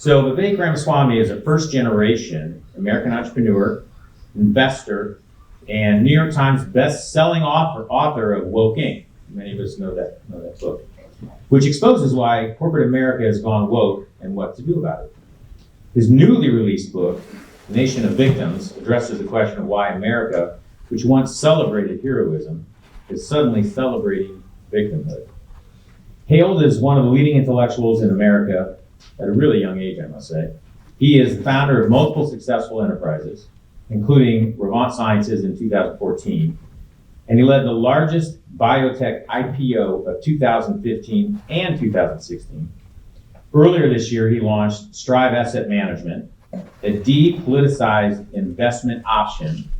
So Vivek Ramaswamy is a first-generation American entrepreneur, investor, and New York Times best-selling author of Woke Inc. Many of us know that book, which exposes why corporate America has gone woke and what to do about it. His newly released book, The Nation of Victims, addresses the question of why America, which once celebrated heroism, is suddenly celebrating victimhood. Hailed as one of the leading intellectuals in America at a really young age, I must say, he is the founder of multiple successful enterprises, including Revant Sciences in 2014, and he led the largest biotech IPO of 2015 and 2016. Earlier this year, he launched Strive Asset Management, a depoliticized investment option,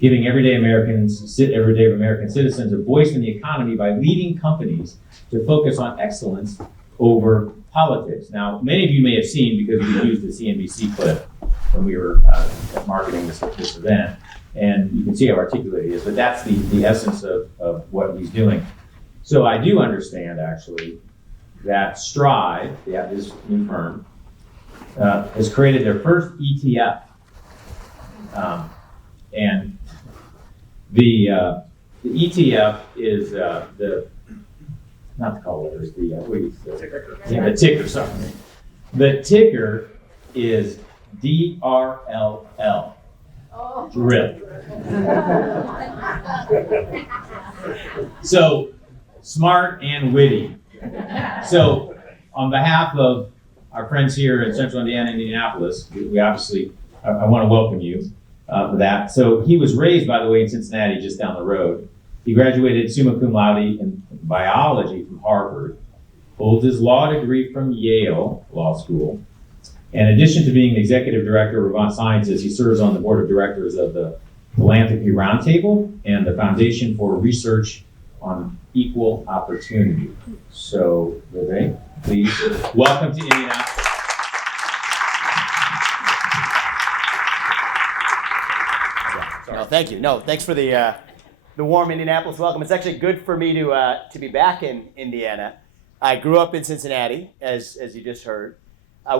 giving everyday American citizens a voice in the economy by leading companies to focus on excellence over politics. Now, many of you may have seen, because we used the CNBC clip when we were marketing this event, and you can see how articulate he is, but that's the essence of what he's doing. So I do understand, actually, that Strive, his new firm, has created their first ETF. And the ETF is not the call letters, the ticker. Yeah, the ticker, sorry. The ticker is DRLL. Drill. So smart and witty. So on behalf of our friends here in Central Indiana and Indianapolis, we obviously, I want to welcome you for that. So he was raised, by the way, in Cincinnati, just down the road. He graduated summa cum laude in biology from Harvard, holds his law degree from Yale Law School. In addition to being the executive director of Revant Sciences, he serves on the board of directors of the Philanthropy Roundtable and the Foundation for Research on Equal Opportunity. So, Vivek, please welcome to Indianapolis. No, thank you. No, thanks for the warm Indianapolis welcome. It's actually good for me to be back in Indiana. I grew up in Cincinnati, as you just heard.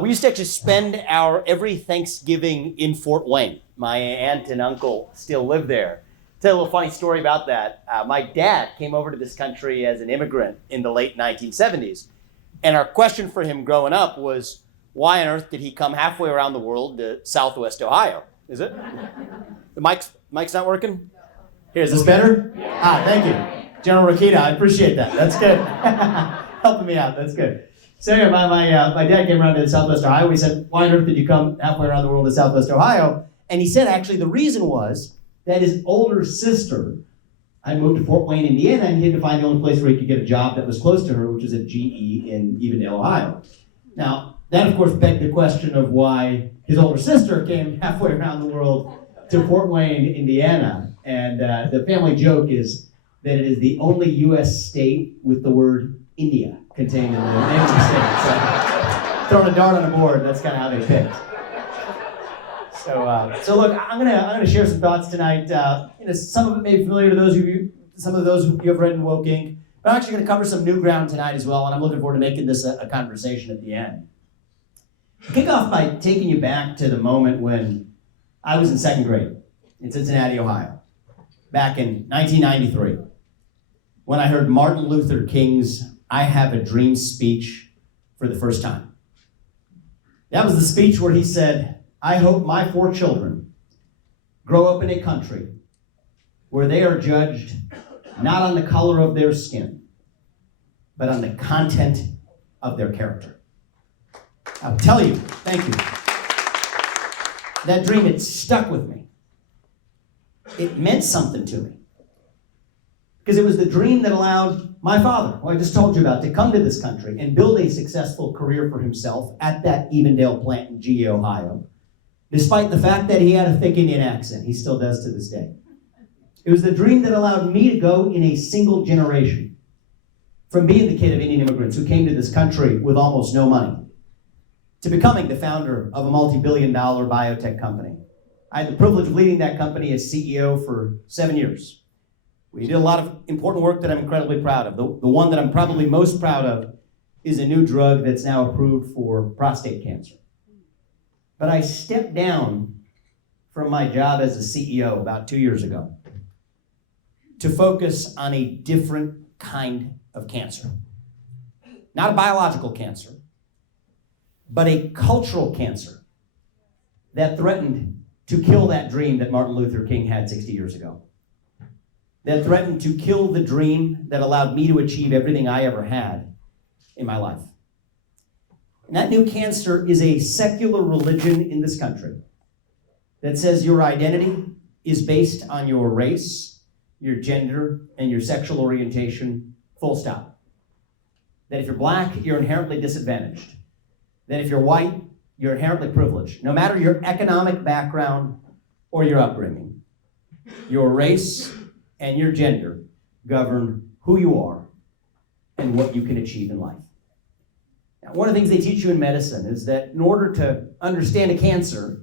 We used to actually spend our every Thanksgiving in Fort Wayne. My aunt and uncle still live there. Tell you a little funny story about that. My dad came over to this country as an immigrant in the late 1970s. And our question for him growing up was, why on earth did he come halfway around the world to Southwest Ohio? Is it? The mic's not working? Here, is this better? Yeah. Thank you. General Rakita, I appreciate that. That's good. Helping me out, that's good. So anyway, my dad came around to Southwest Ohio. We said, why on earth did you come halfway around the world to Southwest Ohio? And he said, actually, the reason was that his older sister had moved to Fort Wayne, Indiana, and he had to find the only place where he could get a job that was close to her, which was at GE in Evendale, Ohio. Now, that, of course, begged the question of why his older sister came halfway around the world to Fort Wayne, Indiana. And the family joke is that it is the only U.S. state with the word India contained in the name of the state. So, throwing a dart on a board, that's kind of how they picked. So look, I'm gonna share some thoughts tonight. Some of it may be familiar to those of you, some of those who have read in Woke Inc. But I'm actually going to cover some new ground tonight as well, and I'm looking forward to making this a conversation at the end. I'll kick off by taking you back to the moment when I was in second grade in Cincinnati, Ohio, back in 1993, when I heard Martin Luther King's "I Have a Dream" speech for the first time. That was the speech where he said, "I hope my 4 children grow up in a country where they are judged not on the color of their skin, but on the content of their character." I'll tell you, thank you. That dream, it stuck with me. It meant something to me. Because it was the dream that allowed my father, who I just told you about, to come to this country and build a successful career for himself at that Evendale plant in GE, Ohio, despite the fact that he had a thick Indian accent. He still does to this day. It was the dream that allowed me to go in a single generation from being the kid of Indian immigrants who came to this country with almost no money to becoming the founder of a multi-billion-dollar biotech company. I had the privilege of leading that company as CEO for 7 years. We did a lot of important work that I'm incredibly proud of. The one that I'm probably most proud of is a new drug that's now approved for prostate cancer. But I stepped down from my job as a CEO about 2 years ago to focus on a different kind of cancer. Not a biological cancer, but a cultural cancer that threatened to kill that dream that Martin Luther King had 60 years ago. That threatened to kill the dream that allowed me to achieve everything I ever had in my life. And that new cancer is a secular religion in this country that says your identity is based on your race, your gender, and your sexual orientation, full stop. That if you're black, you're inherently disadvantaged. That if you're white, you're inherently privileged. No matter your economic background or your upbringing, your race and your gender govern who you are and what you can achieve in life. Now, one of the things they teach you in medicine is that in order to understand a cancer,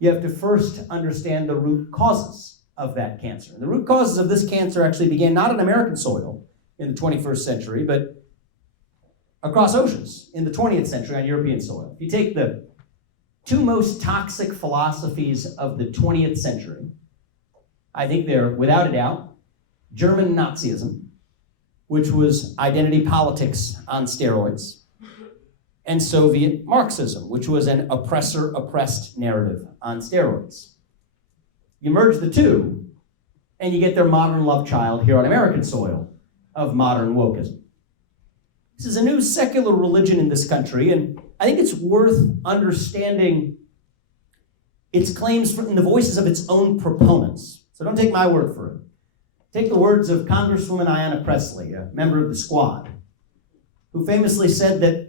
you have to first understand the root causes of that cancer. And the root causes of this cancer actually began not on American soil in the 21st century, but across oceans in the 20th century on European soil. If you take the two most toxic philosophies of the 20th century, I think they're, without a doubt, German Nazism, which was identity politics on steroids, and Soviet Marxism, which was an oppressor-oppressed narrative on steroids. You merge the two, and you get their modern love child here on American soil of modern wokeism. This is a new secular religion in this country, and I think it's worth understanding its claims in the voices of its own proponents. So don't take my word for it. Take the words of Congresswoman Ayanna Pressley, a member of the Squad, who famously said that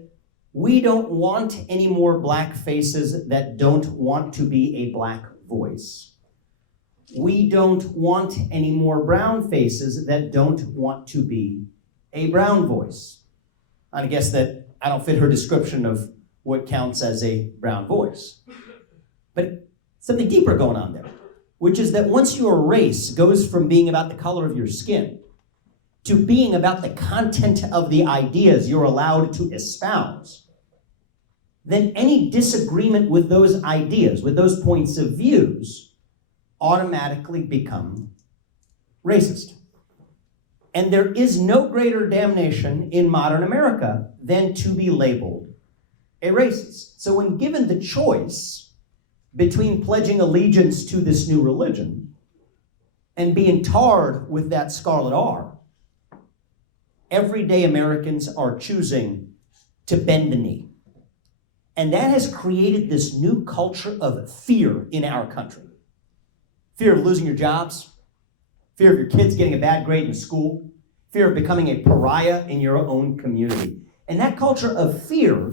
we don't want any more black faces that don't want to be a black voice. We don't want any more brown faces that don't want to be a brown voice. I guess that I don't fit her description of what counts as a brown voice. But something deeper going on there, which is that once your race goes from being about the color of your skin to being about the content of the ideas you're allowed to espouse, then any disagreement with those ideas, with those points of views, automatically become racist. And there is no greater damnation in modern America than to be labeled a racist. So when given the choice between pledging allegiance to this new religion and being tarred with that scarlet R, everyday Americans are choosing to bend the knee. And that has created this new culture of fear in our country. Fear of losing your jobs, fear of your kids getting a bad grade in school, fear of becoming a pariah in your own community. And that culture of fear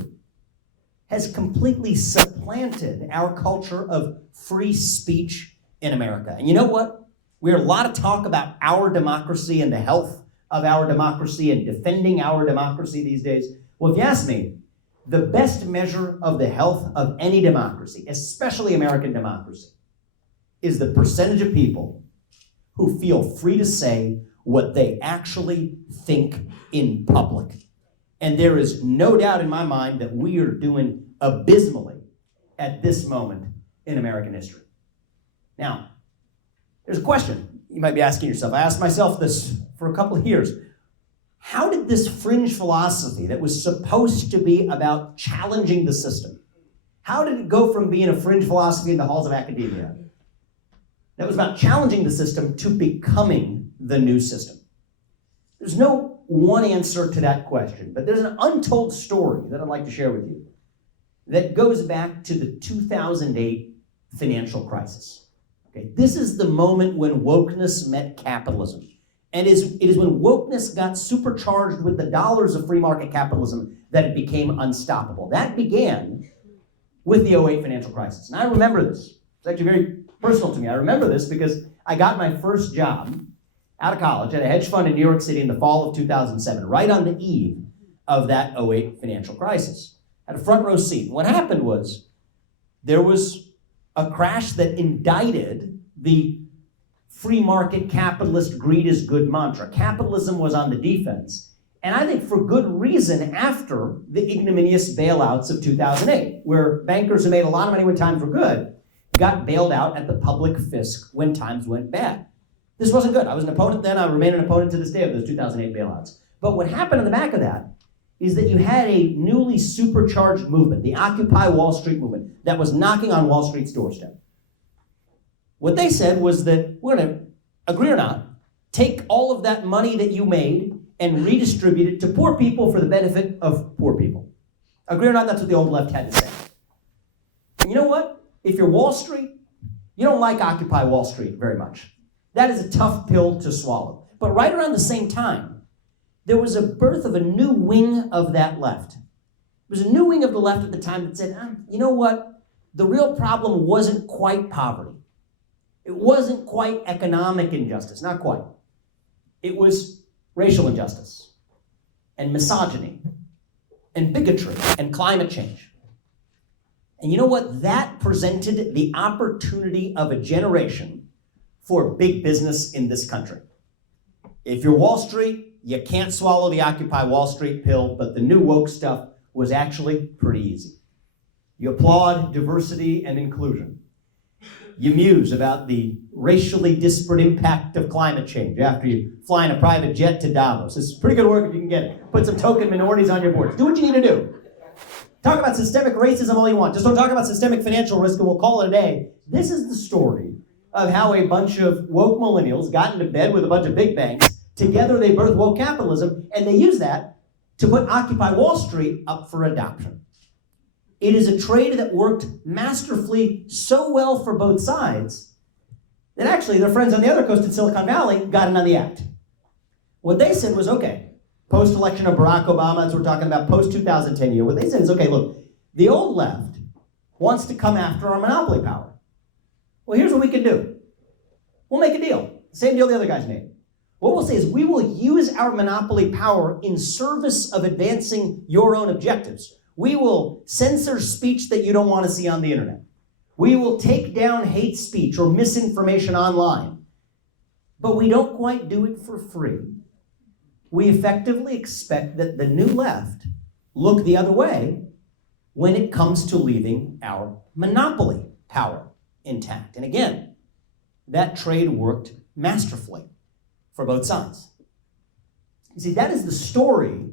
has completely supplanted our culture of free speech in America. And you know what? We hear a lot of talk about our democracy and the health of our democracy and defending our democracy these days. Well, if you ask me, the best measure of the health of any democracy, especially American democracy, is the percentage of people who feel free to say what they actually think in public. And there is no doubt in my mind that we are doing abysmally at this moment in American history. Now, there's a question you might be asking yourself. I asked myself this for a couple of years. How did this fringe philosophy that was supposed to be about challenging the system, how did it go from being a fringe philosophy in the halls of academia that was about challenging the system to becoming the new system? There's no one answer to that question, but there's an untold story that I'd like to share with you that goes back to the 2008 financial crisis. Okay, this is the moment when wokeness met capitalism. And it is when wokeness got supercharged with the dollars of free market capitalism that it became unstoppable. That began with the '08 financial crisis. And I remember this. It's actually very personal to me. I remember this because I got my first job out of college at a hedge fund in New York City in the fall of 2007, right on the eve of that '08 financial crisis. I had a front row seat. And what happened was there was a crash that indicted the free market capitalist greed is good mantra. Capitalism was on the defense, And I think for good reason after the ignominious bailouts of 2008, where bankers who made a lot of money when times were good got bailed out at the public fisc when times went bad. This wasn't good. I was an opponent then. I remain an opponent to this day of those 2008 bailouts. But what happened on the back of that is that you had a newly supercharged movement, the Occupy Wall Street movement, that was knocking on Wall Street's doorstep. What they said was that we're going to, agree or not, take all of that money that you made and redistribute it to poor people for the benefit of poor people. Agree or not, that's what the old left had to say. And you know what? If you're Wall Street, you don't like Occupy Wall Street very much. That is a tough pill to swallow. But right around the same time, there was a birth of a new wing of that left. There was a new wing of the left at the time that said, you know what? The real problem wasn't quite poverty. It wasn't quite economic injustice, not quite. It was racial injustice and misogyny and bigotry and climate change. And you know what? That presented the opportunity of a generation for big business in this country. If you're Wall Street, you can't swallow the Occupy Wall Street pill, but the new woke stuff was actually pretty easy. You applaud diversity and inclusion. You muse about the racially disparate impact of climate change after you fly in a private jet to Davos. This is pretty good work if you can get it. Put some token minorities on your boards. Do what you need to do. Talk about systemic racism all you want. Just don't talk about systemic financial risk and we'll call it a day. This is the story of how a bunch of woke millennials got into bed with a bunch of big banks. Together they birthed woke capitalism, and they use that to put Occupy Wall Street up for adoption. It is a trade that worked masterfully so well for both sides that actually their friends on the other coast in Silicon Valley got in on the act. What they said was, okay, post-election of Barack Obama, as we're talking about post-2010 year, what they said is, okay, look, the old left wants to come after our monopoly power. Well, here's what we can do. We'll make a deal. Same deal the other guys made. What we'll say is we will use our monopoly power in service of advancing your own objectives. We will censor speech that you don't want to see on the internet. We will take down hate speech or misinformation online. But we don't quite do it for free. We effectively expect that the new left look the other way when it comes to leaving our monopoly power intact. And again, that trade worked masterfully for both sides. You see, that is the story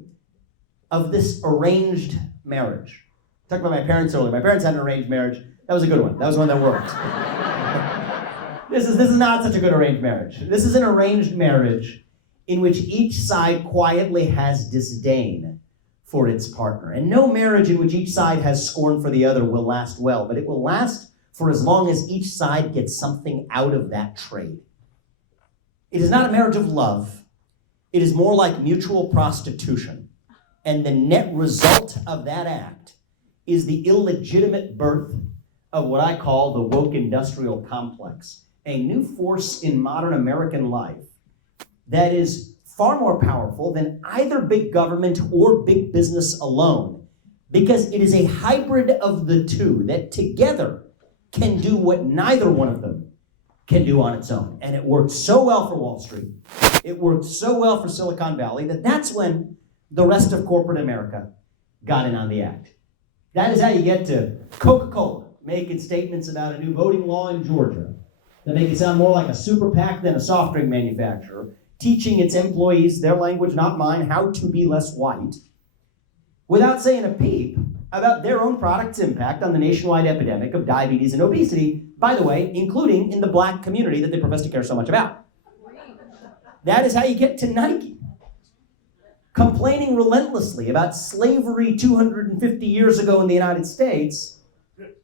of this arranged marriage. I talked about my parents earlier. My parents had an arranged marriage. That was a good one. That was one that worked. This is not such a good arranged marriage. This is an arranged marriage in which each side quietly has disdain for its partner. And no marriage in which each side has scorn for the other will last well, but it will last for as long as each side gets something out of that trade. It is not a marriage of love. It is more like mutual prostitution. And the net result of that act is the illegitimate birth of what I call the woke industrial complex, a new force in modern American life that is far more powerful than either big government or big business alone, because it is a hybrid of the two that together can do what neither one of them can do on its own. And it worked so well for Wall Street, it worked so well for Silicon Valley, that's when the rest of corporate America got in on the act. That is how you get to Coca-Cola making statements about a new voting law in Georgia that make it sound more like a super PAC than a soft drink manufacturer, teaching its employees, their language, not mine, how to be less white, without saying a peep about their own product's impact on the nationwide epidemic of diabetes and obesity, by the way, including in the black community that they profess to care so much about. That is how you get to Nike, complaining relentlessly about slavery 250 years ago in the United States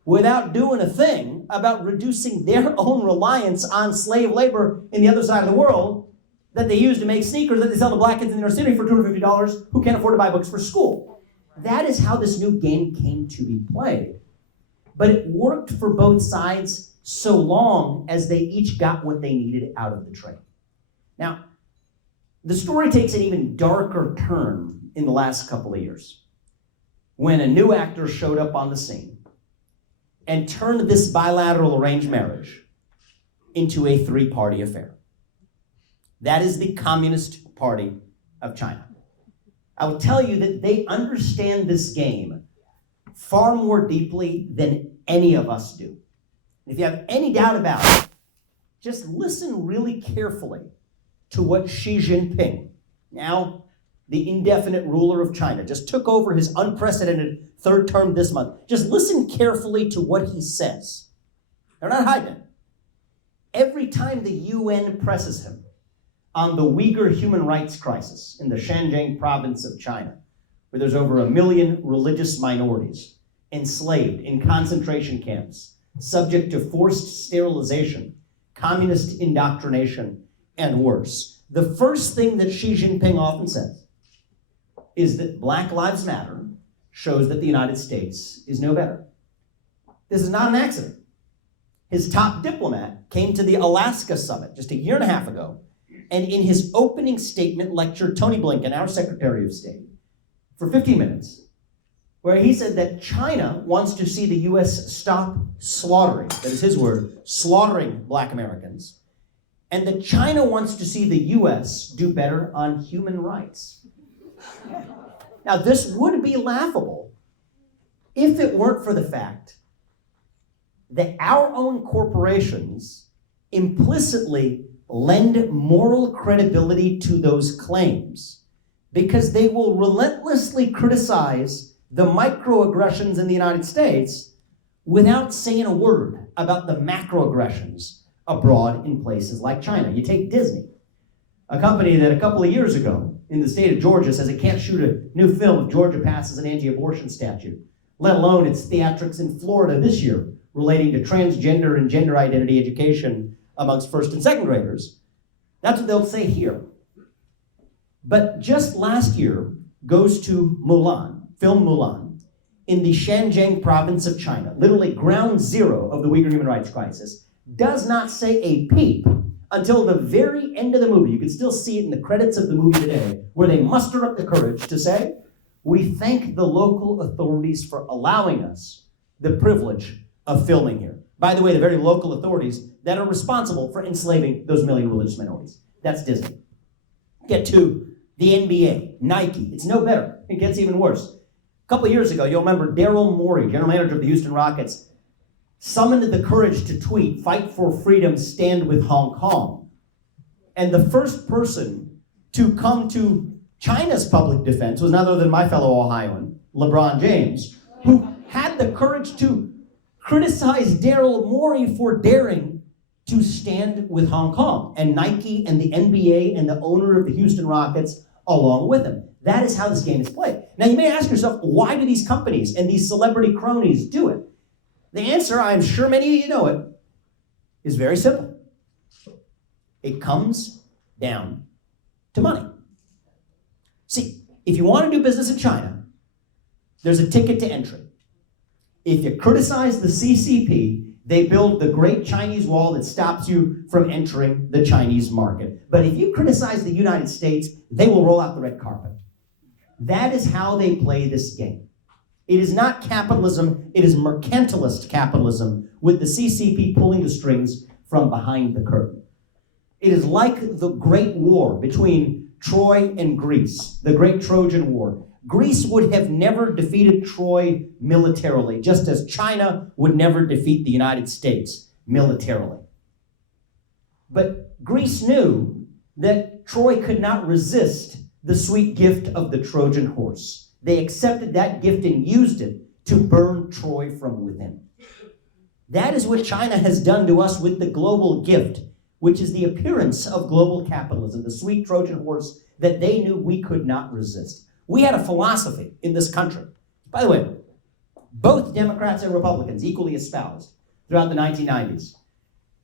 without doing a thing about reducing their own reliance on slave labor in the other side of the world that they use to make sneakers that they sell to black kids in the inner city for $250 who can't afford to buy books for school. That is how this new game came to be played. But it worked for both sides so long as they each got what they needed out of the trade. Now, the story takes an even darker turn in the last couple of years when a new actor showed up on the scene and turned this bilateral arranged marriage into a three-party affair. That is the Communist Party of China. I will tell you that they understand this game far more deeply than any of us do. If you have any doubt about it, just listen really carefully to what Xi Jinping, now the indefinite ruler of China, just took over his unprecedented third term this month. Just listen carefully to what he says. They're not hiding it. Every time the UN presses him on the Uyghur human rights crisis in the Xinjiang province of China, where there's over 1 million religious minorities enslaved in concentration camps, subject to forced sterilization, communist indoctrination, and worse. The first thing that Xi Jinping often says is that Black Lives Matter shows that the United States is no better. This is not an accident. His top diplomat came to the Alaska summit just a year and a half ago, and in his opening statement lectured Tony Blinken, our Secretary of State, for 15 minutes, where he said that China wants to see the U.S. stop slaughtering, that is his word, slaughtering Black Americans, and that China wants to see the U.S. do better on human rights. Now, this would be laughable if it weren't for the fact that our own corporations implicitly lend moral credibility to those claims because they will relentlessly criticize the microaggressions in the United States without saying a word about the macroaggressions abroad in places like China. You take Disney, a company that a couple of years ago in the state of Georgia says it can't shoot a new film if Georgia passes an anti-abortion statute, let alone its theatrics in Florida this year relating to transgender and gender identity education amongst first and second graders. That's what they'll say here. But just last year goes to Mulan, film Mulan, in the Xinjiang province of China, literally ground zero of the Uyghur human rights crisis, does not say a peep until the very end of the movie. You can still see it in the credits of the movie today, where they muster up the courage to say, "We thank the local authorities for allowing us the privilege of filming here." By the way, the very local authorities that are responsible for enslaving those million religious minorities. That's Disney. Get to the NBA, Nike. It's no better. It gets even worse. A couple of years ago, you'll remember Daryl Morey, general manager of the Houston Rockets, summoned the courage to tweet, "Fight for freedom, stand with Hong Kong." And the first person to come to China's public defense was none other than my fellow Ohioan, LeBron James, who had the courage to criticize Daryl Morey for daring to stand with Hong Kong, and Nike and the NBA and the owner of the Houston Rockets along with him. That is how this game is played. Now you may ask yourself, why do these companies and these celebrity cronies do it? The answer, I'm sure many of you know it, is very simple. It comes down to money. See, if you want to do business in China, there's a ticket to entry. If you criticize the CCP, they build the Great Chinese Wall that stops you from entering the Chinese market. But if you criticize the United States, they will roll out the red carpet. That is how they play this game. It is not capitalism, it is mercantilist capitalism, with the CCP pulling the strings from behind the curtain. It is like the Great War between Troy and Greece, the Great Trojan War. Greece would have never defeated Troy militarily, just as China would never defeat the United States militarily. But Greece knew that Troy could not resist the sweet gift of the Trojan horse. They accepted that gift and used it to burn Troy from within. That is what China has done to us with the global gift, which is the appearance of global capitalism, the sweet Trojan horse that they knew we could not resist. We had a philosophy in this country. By the way, both Democrats and Republicans equally espoused throughout the 1990s.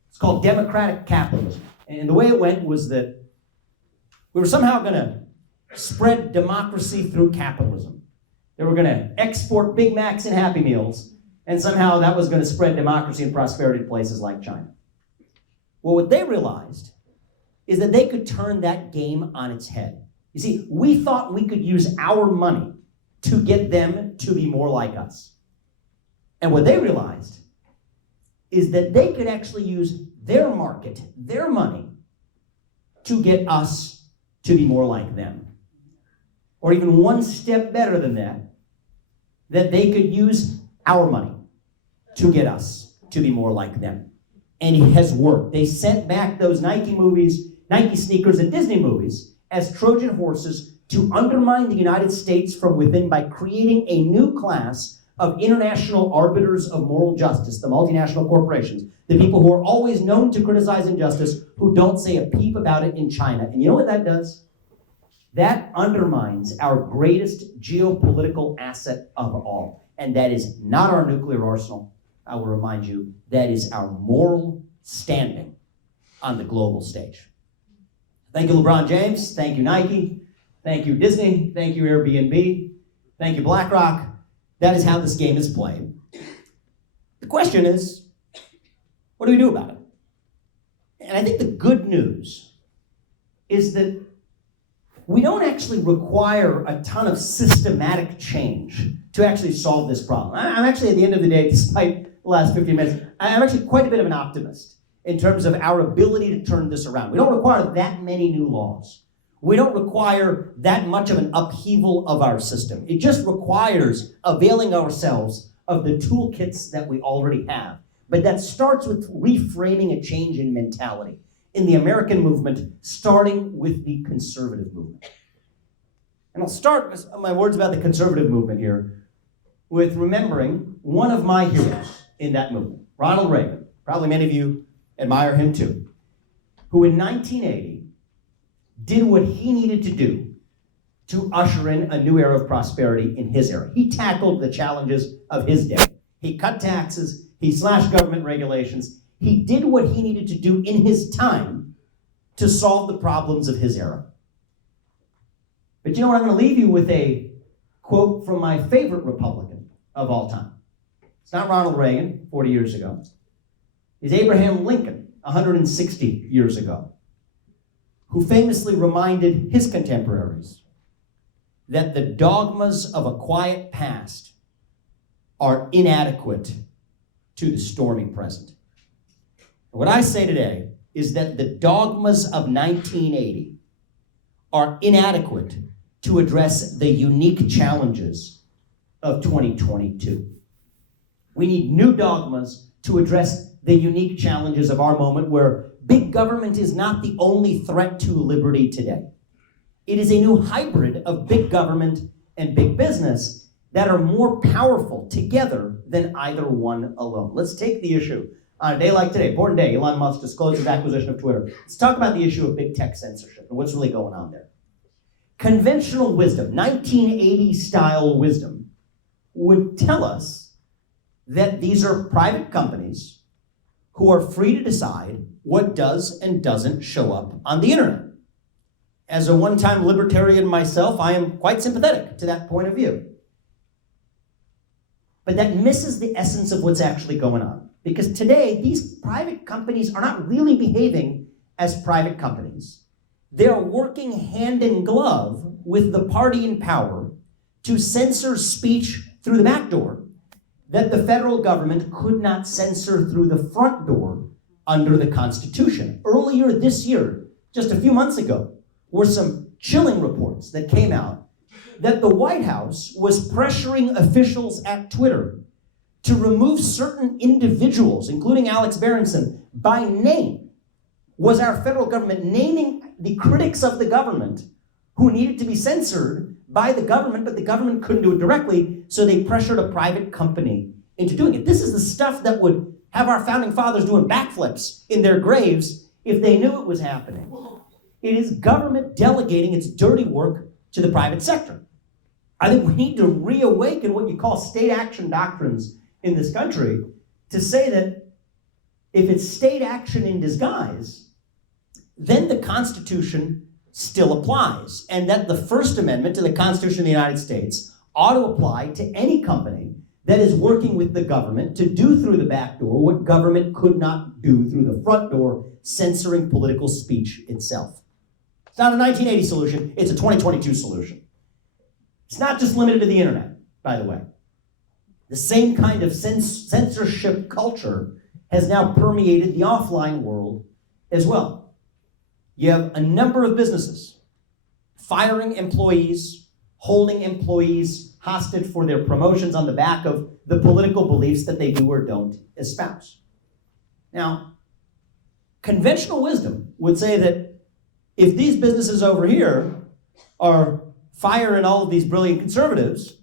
It's called democratic capitalism. And the way it went was that we were somehow going to spread democracy through capitalism. They were going to export Big Macs and Happy Meals, and somehow that was going to spread democracy and prosperity to places like China. Well, what they realized is that they could turn that game on its head. You see, we thought we could use our money to get them to be more like us. And what they realized is that they could actually use their market, their money, to get us to be more like them. or even one step better than that they could use our money to get us to be more like them. And it has worked. They sent back those Nike movies, Nike sneakers, and Disney movies as Trojan horses to undermine the United States from within by creating a new class of international arbiters of moral justice, the multinational corporations, the people who are always known to criticize injustice, who don't say a peep about it in China. And you know what that does? That undermines our greatest geopolitical asset of all. And that is not our nuclear arsenal. I will remind you, that is our moral standing on the global stage. Thank you, LeBron James. Thank you, Nike. Thank you, Disney. Thank you, Airbnb. Thank you, BlackRock. That is how this game is played. The question is, what do we do about it? And I think the good news is that we don't actually require a ton of systematic change to actually solve this problem. I'm actually, at the end of the day, despite the last 15 minutes, I'm actually quite a bit of an optimist in terms of our ability to turn this around. We don't require that many new laws. We don't require that much of an upheaval of our system. It just requires availing ourselves of the toolkits that we already have. But that starts with reframing a change in mentality. In the American movement, starting with the conservative movement. And I'll start my words about the conservative movement here with remembering one of my heroes in that movement, Ronald Reagan. Probably many of you admire him too, who in 1980 did what he needed to do to usher in a new era of prosperity in his era. He tackled the challenges of his day. He cut taxes, he slashed government regulations. He did what he needed to do in his time to solve the problems of his era. But you know what? I'm going to leave you with a quote from my favorite Republican of all time. It's not Ronald Reagan, 40 years ago. It's Abraham Lincoln, 160 years ago, who famously reminded his contemporaries that the dogmas of a quiet past are inadequate to the stormy present. What I say today is that the dogmas of 1980 are inadequate to address the unique challenges of 2022. We need new dogmas to address the unique challenges of our moment, where big government is not the only threat to liberty today. It is a new hybrid of big government and big business that are more powerful together than either one alone. Let's take the issue on a day like today, important day, Elon Musk discloses acquisition of Twitter. Let's talk about the issue of big tech censorship and what's really going on there. Conventional wisdom, 1980 style wisdom, would tell us that these are private companies who are free to decide what does and doesn't show up on the internet. As a one-time libertarian myself, I am quite sympathetic to that point of view. But that misses the essence of what's actually going on. Because today, these private companies are not really behaving as private companies. They're working hand in glove with the party in power to censor speech through the back door that the federal government could not censor through the front door under the Constitution. Earlier this year, just a few months ago, were some chilling reports that came out that the White House was pressuring officials at Twitter to remove certain individuals, including Alex Berenson, by name. Was our federal government naming the critics of the government who needed to be censored by the government, but the government couldn't do it directly, so they pressured a private company into doing it. This is the stuff that would have our founding fathers doing backflips in their graves if they knew it was happening. It is government delegating its dirty work to the private sector. I think we need to reawaken what you call state action doctrines in this country to say that if it's state action in disguise, then the Constitution still applies, and that the First Amendment to the Constitution of the United States ought to apply to any company that is working with the government to do through the back door what government could not do through the front door, censoring political speech itself. It's not a 1980 solution, it's a 2022 solution. It's not just limited to the internet, by the way. The same kind of censorship culture has now permeated the offline world as well. You have a number of businesses firing employees holding employees hostage for their promotions on the back of the political beliefs that they do or don't espouse. Now, conventional wisdom would say that if these businesses over here are firing all of these brilliant conservatives,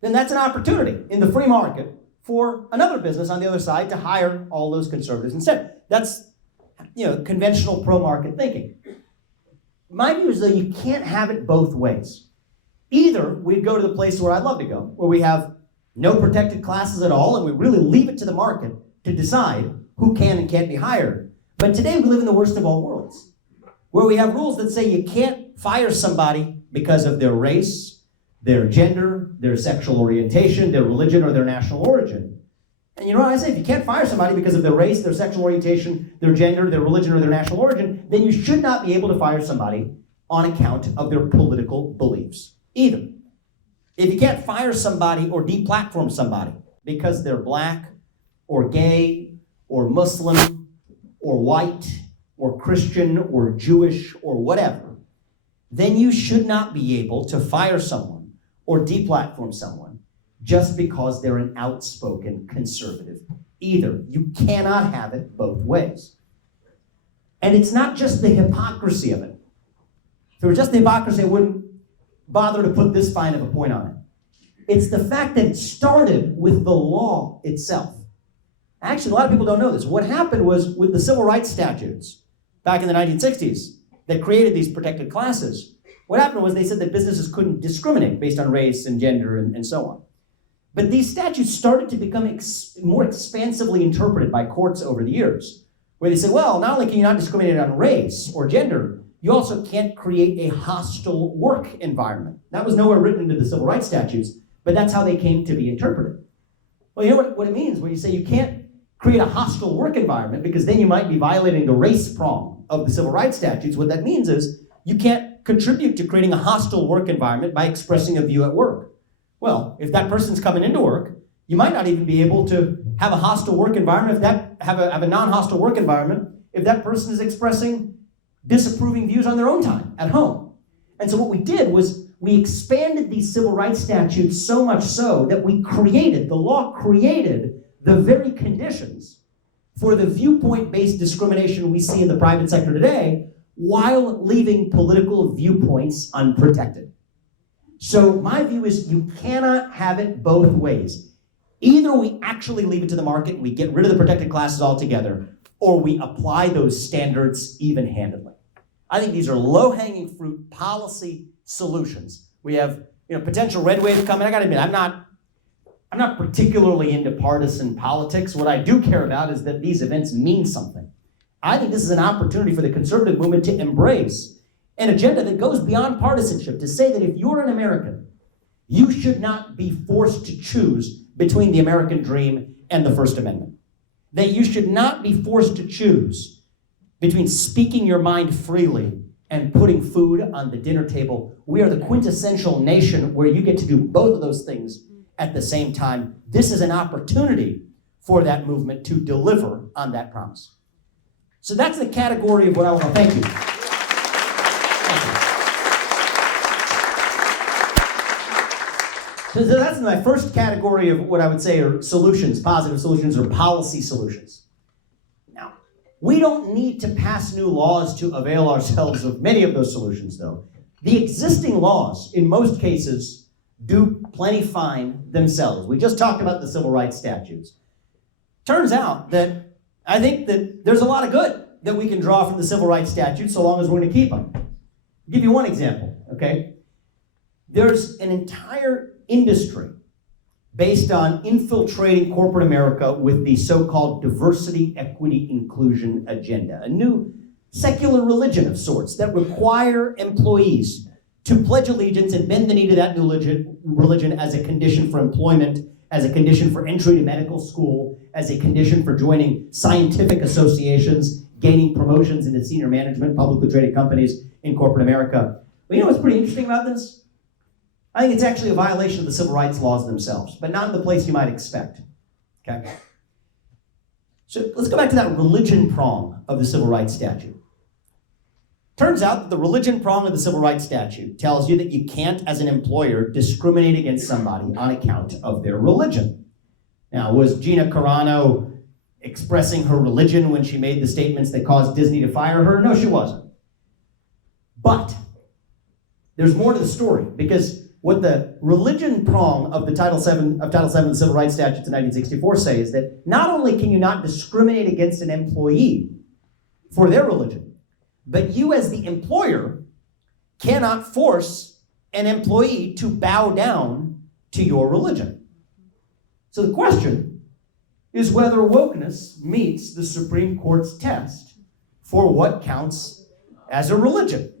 then that's an opportunity in the free market for another business on the other side to hire all those conservatives instead. That's, conventional pro-market thinking. My view is that you can't have it both ways. Either we'd go to the place where I'd love to go, where we have no protected classes at all, and we really leave it to the market to decide who can and can't be hired. But today we live in the worst of all worlds, where we have rules that say you can't fire somebody because of their race, their gender, their sexual orientation, their religion, or their national origin. And you know what I say? If you can't fire somebody because of their race, their sexual orientation, their gender, their religion, or their national origin, then you should not be able to fire somebody on account of their political beliefs either. If you can't fire somebody or deplatform somebody because they're black or gay or Muslim or white or Christian or Jewish or whatever, then you should not be able to fire someone or deplatform someone just because they're an outspoken conservative either. You cannot have it both ways. And it's not just the hypocrisy of it. If it were just the hypocrisy, I wouldn't bother to put this fine of a point on it. It's the fact that it started with the law itself. Actually, a lot of people don't know this. What happened was with the civil rights statutes back in the 1960s that created these protected classes, what happened was they said that businesses couldn't discriminate based on race and gender and so on. But these statutes started to become more expansively interpreted by courts over the years, where they said, well, not only can you not discriminate on race or gender, you also can't create a hostile work environment. That was nowhere written into the civil rights statutes, but that's how they came to be interpreted. Well, you know what it means when you say you can't create a hostile work environment because then you might be violating the race prong of the civil rights statutes. What that means is you can't contribute to creating a hostile work environment by expressing a view at work. Well, if that person's coming into work, you might not even be able to have a hostile work environment, have a non-hostile work environment, if that person is expressing disapproving views on their own time at home. And so what we did was we expanded these civil rights statutes so much so that the law created the very conditions for the viewpoint-based discrimination we see in the private sector today, while leaving political viewpoints unprotected. So my view is you cannot have it both ways. Either we actually leave it to the market and we get rid of the protected classes altogether, or we apply those standards even-handedly. I think these are low-hanging fruit policy solutions. We have potential red wave coming. I gotta admit, I'm not particularly into partisan politics. What I do care about is that these events mean something. I think this is an opportunity for the conservative movement to embrace an agenda that goes beyond partisanship, to say that if you're an American, you should not be forced to choose between the American dream and the First Amendment. That you should not be forced to choose between speaking your mind freely and putting food on the dinner table. We are the quintessential nation where you get to do both of those things at the same time. This is an opportunity for that movement to deliver on that promise. So that's the category of what I want to thank you. So that's my first category of what I would say are solutions, positive solutions or policy solutions. Now, we don't need to pass new laws to avail ourselves of many of those solutions, though. The existing laws, in most cases, do plenty fine themselves. We just talked about the civil rights statutes. Turns out that I think that there's a lot of good that we can draw from the civil rights statutes so long as we're going to keep them. I'll give you one example, okay? There's an entire industry based on infiltrating corporate America with the so-called diversity, equity, inclusion agenda, a new secular religion of sorts that require employees to pledge allegiance and bend the knee to that new religion as a condition for employment, as a condition for entry to medical school, as a condition for joining scientific associations, gaining promotions into senior management, publicly traded companies in corporate America. But you know what's pretty interesting about this? I think it's actually a violation of the civil rights laws themselves, but not in the place you might expect. Okay? So let's go back to that religion prong of the civil rights statute. Turns out that the religion prong of the civil rights statute tells you that you can't, as an employer, discriminate against somebody on account of their religion. Now, was Gina Carano expressing her religion when she made the statements that caused Disney to fire her? No, she wasn't. But there's more to the story, because what the religion prong of the Title VII of the Civil Rights Statutes of 1964 say is that not only can you not discriminate against an employee for their religion, but you as the employer cannot force an employee to bow down to your religion. So the question is whether wokeness meets the Supreme Court's test for what counts as a religion.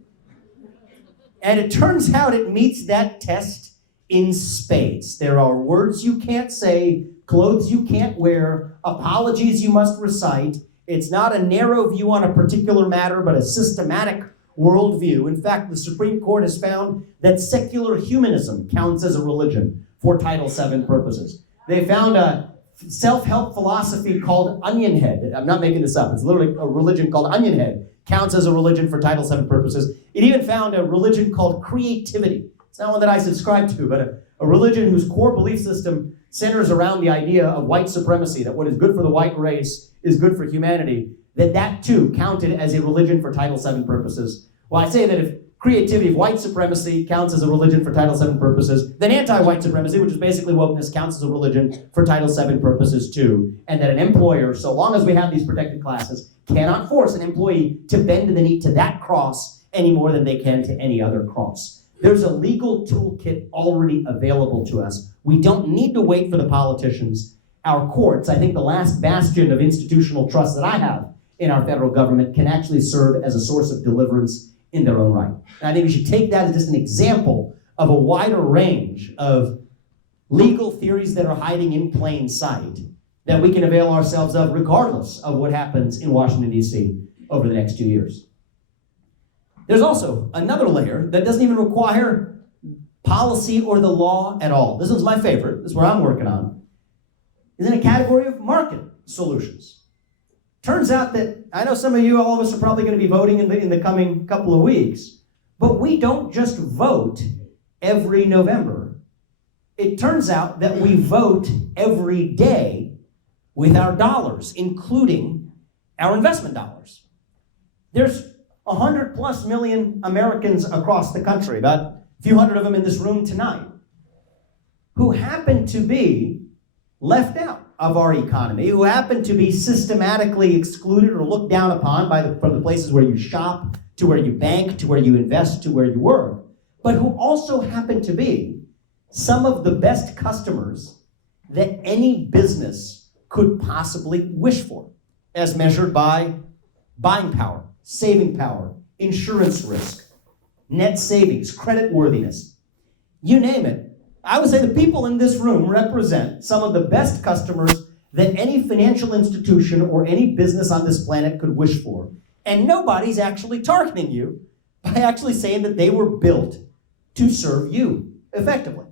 And it turns out it meets that test in spades. There are words you can't say, clothes you can't wear, apologies you must recite. It's not a narrow view on a particular matter, but a systematic worldview. In fact, the Supreme Court has found that secular humanism counts as a religion for Title VII purposes. They found a self-help philosophy called Onion Head. I'm not making this up. It's literally a religion called Onion Head. Counts as a religion for Title VII purposes. It even found a religion called creativity. It's not one that I subscribe to, but a religion whose core belief system centers around the idea of white supremacy, that what is good for the white race is good for humanity, that too counted as a religion for Title VII purposes. Well, I say that if creativity, if white supremacy counts as a religion for Title VII purposes, then anti-white supremacy, which is basically wokeness, counts as a religion for Title VII purposes too. And that an employer, so long as we have these protected classes, cannot force an employee to bend the knee to that cross any more than they can to any other cross. There's a legal toolkit already available to us. We don't need to wait for the politicians. Our courts, I think the last bastion of institutional trust that I have in our federal government, can actually serve as a source of deliverance in their own right. And I think we should take that as just an example of a wider range of legal theories that are hiding in plain sight that we can avail ourselves of regardless of what happens in Washington, D.C. over the next 2 years. There's also another layer that doesn't even require policy or the law at all. This one's my favorite. This is where I'm working on. Is in a category of market solutions. Turns out that, I know some of you, all of us are probably going to be voting in the coming couple of weeks, but we don't just vote every November. It turns out that we vote every day with our dollars, including our investment dollars. There's 100+ million Americans across the country, about a few hundred of them in this room tonight, who happen to be left out of our economy, who happen to be systematically excluded or looked down upon from the places where you shop, to where you bank, to where you invest, to where you work, but who also happen to be some of the best customers that any business could possibly wish for, as measured by buying power, saving power, insurance risk, net savings, credit worthiness, you name it. I would say the people in this room represent some of the best customers that any financial institution or any business on this planet could wish for. And nobody's actually targeting you by actually saying that they were built to serve you effectively.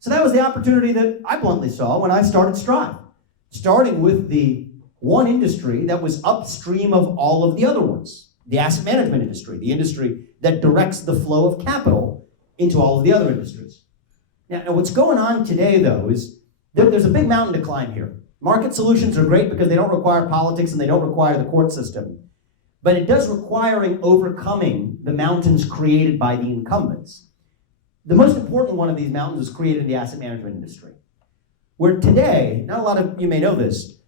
So that was the opportunity that I bluntly saw when I started Strive, starting with the one industry that was upstream of all of the other ones, the asset management industry, the industry that directs the flow of capital into all of the other industries. Now what's going on today, though, is there's a big mountain to climb here. Market solutions are great because they don't require politics and they don't require the court system. But it does require overcoming the mountains created by the incumbents. The most important one of these mountains was created in the asset management industry, where today, not a lot of you may know this,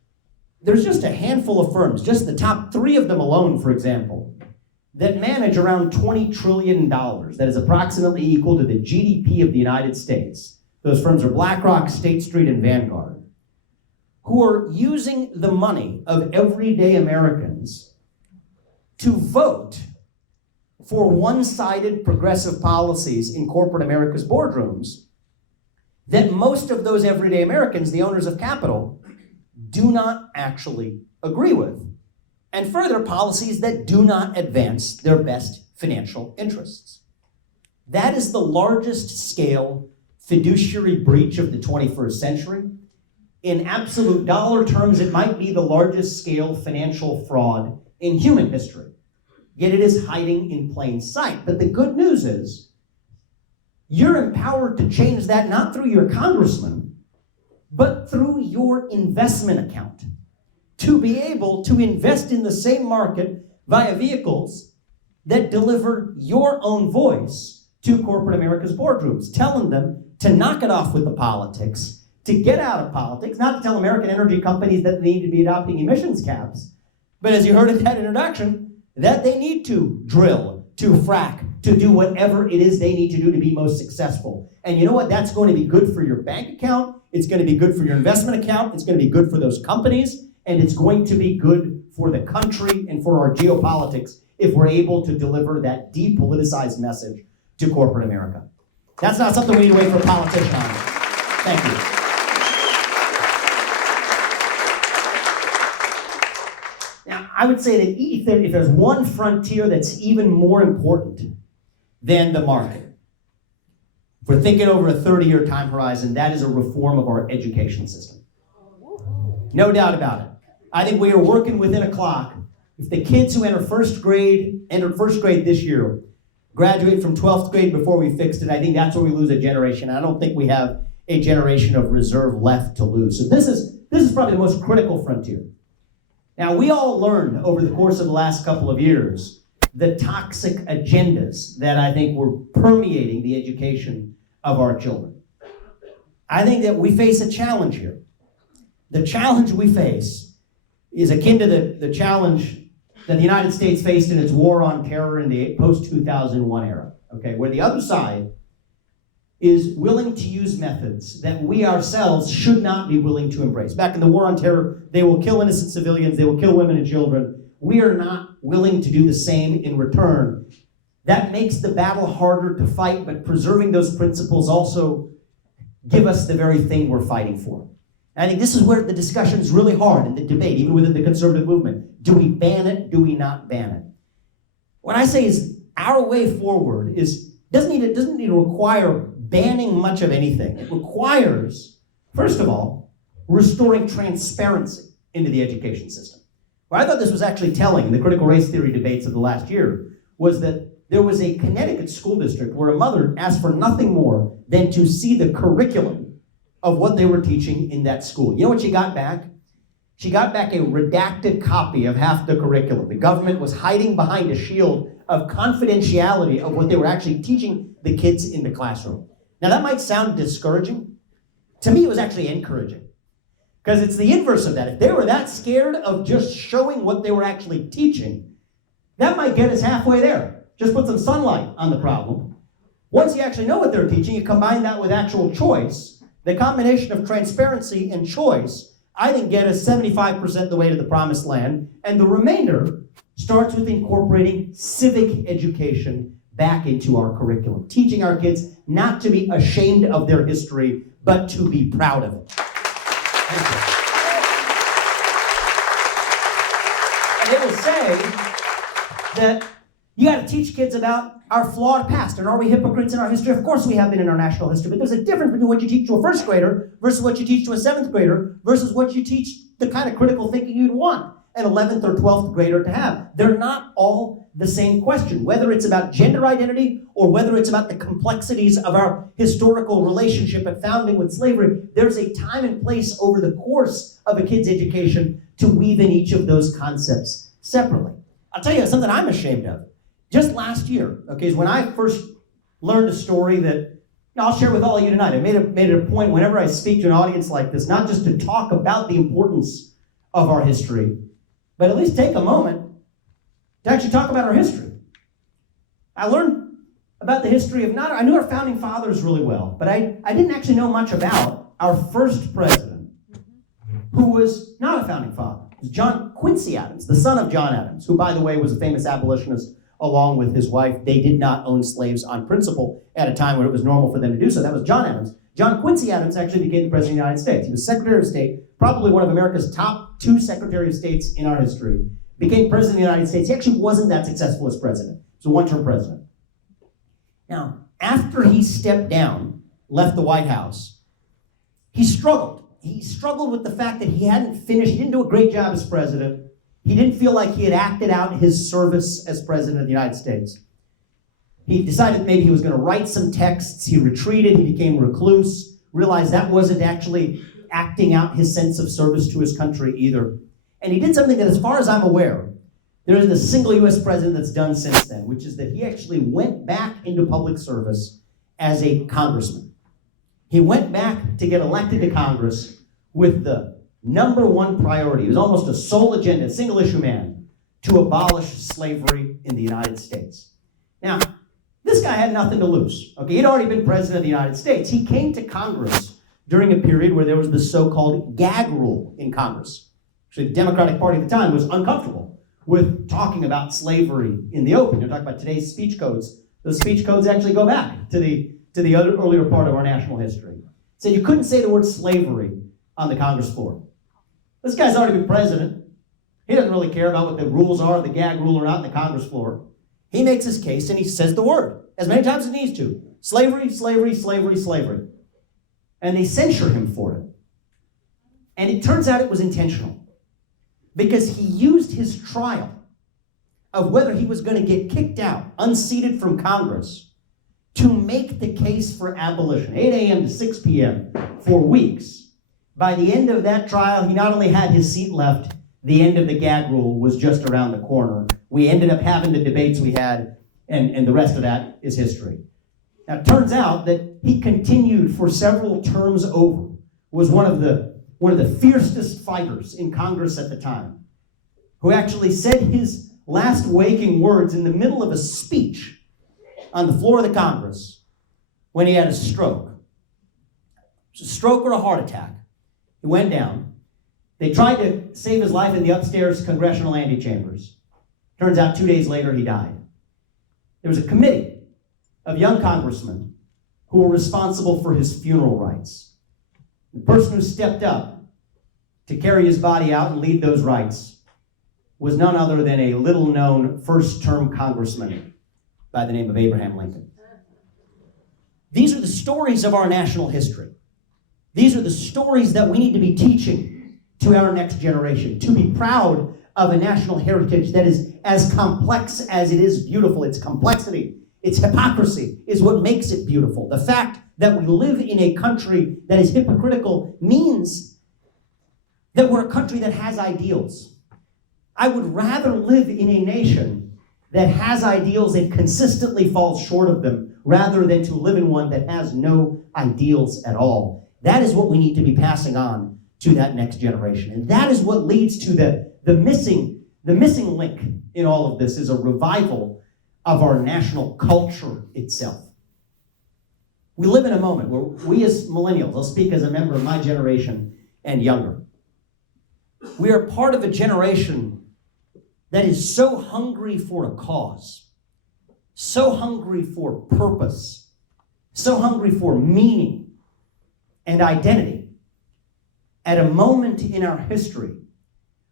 there's just a handful of firms, just the top 3 of them alone, for example, that manage around $20 trillion. That is approximately equal to the GDP of the United States. Those firms are BlackRock, State Street, and Vanguard, who are using the money of everyday Americans to vote for one-sided progressive policies in corporate America's boardrooms that most of those everyday Americans, the owners of capital, do not actually agree with. And further, policies that do not advance their best financial interests. That is the largest scale fiduciary breach of the 21st century. In absolute dollar terms, it might be the largest scale financial fraud in human history. yet it is hiding in plain sight. But the good news is, you're empowered to change that not through your congressman, but through your investment account. To be able to invest in the same market via vehicles that deliver your own voice to corporate America's boardrooms, telling them to knock it off with the politics, to get out of politics, not to tell American energy companies that they need to be adopting emissions caps, but as you heard in that introduction, that they need to drill, to frack, to do whatever it is they need to do to be most successful. And you know what? That's going to be good for your bank account. It's going to be good for your investment account. It's going to be good for those companies. And it's going to be good for the country and for our geopolitics if we're able to deliver that depoliticized message to corporate America. That's not something we need to wait for a politician on. Thank you. Now, I would say that if there's one frontier that's even more important than the market, if we're thinking over a 30-year time horizon, that is a reform of our education system. No doubt about it. I think we are working within a clock. If the kids who entered first grade this year, graduate from 12th grade before we fixed it, I think that's where we lose a generation. I don't think we have a generation of reserve left to lose. So this is probably the most critical frontier. Now, we all learned over the course of the last couple of years the toxic agendas that I think were permeating the education of our children. I think that we face a challenge here. The challenge we face is akin to the challenge that the United States faced in its war on terror in the post-2001 era, okay, where the other side is willing to use methods that we ourselves should not be willing to embrace. Back in the war on terror, they will kill innocent civilians, they will kill women and children. We are not willing to do the same in return. That makes the battle harder to fight, but preserving those principles also give us the very thing we're fighting for. And I think this is where the discussion is really hard in the debate, even within the conservative movement. Do we ban it? Do we not ban it? What I say is our way forward doesn't need to require banning much of anything. It requires, first of all, restoring transparency into the education system. What I thought this was actually telling in the critical race theory debates of the last year was that there was a Connecticut school district where a mother asked for nothing more than to see the curriculum of what they were teaching in that school. You know what she got back? She got back a redacted copy of half the curriculum. The government was hiding behind a shield of confidentiality of what they were actually teaching the kids in the classroom. Now that might sound discouraging. To me, it was actually encouraging. Because it's the inverse of that. If they were that scared of just showing what they were actually teaching, that might get us halfway there. Just put some sunlight on the problem. Once you actually know what they're teaching, you combine that with actual choice. The combination of transparency and choice, I think, get us 75% of the way to the promised land. And the remainder starts with incorporating civic education back into our curriculum. Teaching our kids not to be ashamed of their history, but to be proud of it. And they will say that you got to teach kids about our flawed past, and are we hypocrites in our history? Of course we have been in our national history, but there's a difference between what you teach to a first grader versus what you teach to a seventh grader versus what you teach the kind of critical thinking you'd want an 11th or 12th grader to have. They're not all the same question, whether it's about gender identity or whether it's about the complexities of our historical relationship and founding with slavery. There's a time and place over the course of a kid's education to weave in each of those concepts separately. I'll tell you something I'm ashamed of. Just last year, okay, is when I first learned a story that I'll share with all of you tonight. I made it a point whenever I speak to an audience like this, not just to talk about the importance of our history, but at least take a moment to actually talk about our history. I learned about the history of I knew our founding fathers really well, but I didn't actually know much about our first president, who was not a founding father. It was John Quincy Adams, the son of John Adams, who, by the way, was a famous abolitionist along with his wife. They did not own slaves on principle at a time when it was normal for them to do so. That was John Adams. John Quincy Adams actually became the President of the United States. He was Secretary of State, probably one of America's top 2 Secretary of States in our history. Became President of the United States. He actually wasn't that successful as president. He was a one-term president. Now, after he stepped down, left the White House, he struggled. He struggled with the fact that he didn't do a great job as president. He didn't feel like he had acted out his service as president of the United States. He decided maybe he was going to write some texts. He retreated. He became recluse, realized that wasn't actually acting out his sense of service to his country either. And he did something that, as far as I'm aware, there isn't a single U.S. president that's done since then, which is that he actually went back into public service as a congressman. He went back to get elected to Congress with the number one priority. It was almost a sole agenda, a single issue man, to abolish slavery in the United States. Now, this guy had nothing to lose. Okay, he'd already been president of the United States. He came to Congress during a period where there was the so-called gag rule in Congress. Actually, the Democratic Party at the time was uncomfortable with talking about slavery in the open. You're talking about today's speech codes. Those speech codes actually go back to the earlier part of our national history. So you couldn't say the word slavery on the Congress floor. This guy's already been president. He doesn't really care about what the rules are, the gag rule or not on the Congress floor. He makes his case and he says the word as many times as he needs to. Slavery, slavery, slavery, slavery. And they censure him for it. And it turns out it was intentional, because he used his trial of whether he was going to get kicked out, unseated from Congress, to make the case for abolition, 8 a.m. to 6 p.m. for weeks. By the end of that trial, he not only had his seat left, the end of the gag rule was just around the corner. We ended up having the debates we had, and the rest of that is history. Now, it turns out that he continued for several terms over, was one of the fiercest fighters in Congress at the time, who actually said his last waking words in the middle of a speech on the floor of the Congress when he had a stroke. It was a stroke or a heart attack. He went down. They tried to save his life in the upstairs congressional antechambers. Turns out 2 days later he died. There was a committee of young congressmen who were responsible for his funeral rites. The person who stepped up to carry his body out and lead those rites was none other than a little-known first-term congressman by the name of Abraham Lincoln. These are the stories of our national history. These are the stories that we need to be teaching to our next generation, to be proud of a national heritage that is as complex as it is beautiful. Its complexity, its hypocrisy is what makes it beautiful. The fact that we live in a country that is hypocritical means that we're a country that has ideals. I would rather live in a nation that has ideals and consistently falls short of them, rather than to live in one that has no ideals at all. That is what we need to be passing on to that next generation. And that is what leads to the missing link in all of this, is a revival of our national culture itself. We live in a moment where we as millennials, I'll speak as a member of my generation and younger, we are part of a generation that is so hungry for a cause, so hungry for purpose, so hungry for meaning and identity, at a moment in our history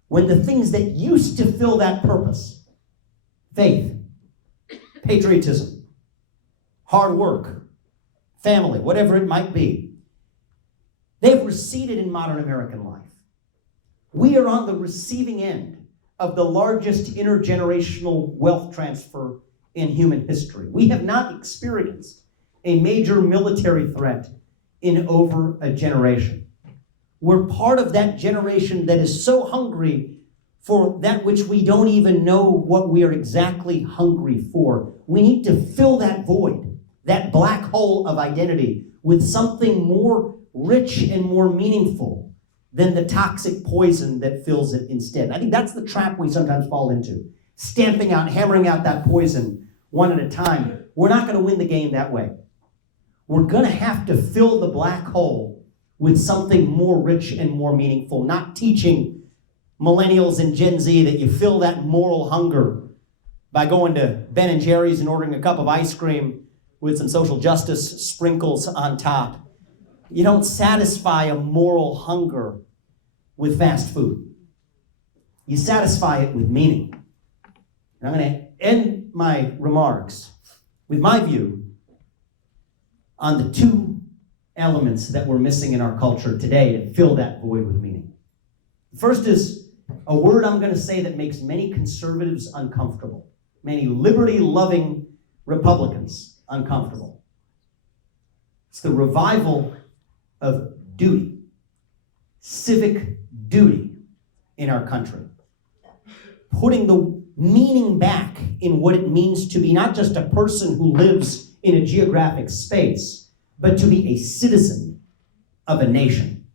when the things that used to fill that purpose, faith, patriotism, hard work, family, whatever it might be, they've receded in modern American life. We are on the receiving end of the largest intergenerational wealth transfer in human history. We have not experienced a major military threat in over a generation. We're part of that generation that is so hungry for that which we don't even know what we are exactly hungry for. We need to fill that void, that black hole of identity, with something more rich and more meaningful than the toxic poison that fills it instead. I think that's the trap we sometimes fall into. Stamping out, hammering out that poison one at a time. We're not going to win the game that way. We're going to have to fill the black hole with something more rich and more meaningful, not teaching millennials and Gen Z that you fill that moral hunger by going to Ben and Jerry's and ordering a cup of ice cream with some social justice sprinkles on top. You don't satisfy a moral hunger with fast food. You satisfy it with meaning. And I'm going to end my remarks with my view on the two elements that we're missing in our culture today to fill that void with meaning. The first is a word I'm going to say that makes many conservatives uncomfortable, many liberty-loving Republicans uncomfortable. It's the revival of duty, civic duty in our country. Putting the meaning back in what it means to be not just a person who lives in a geographic space, but to be a citizen of a nation.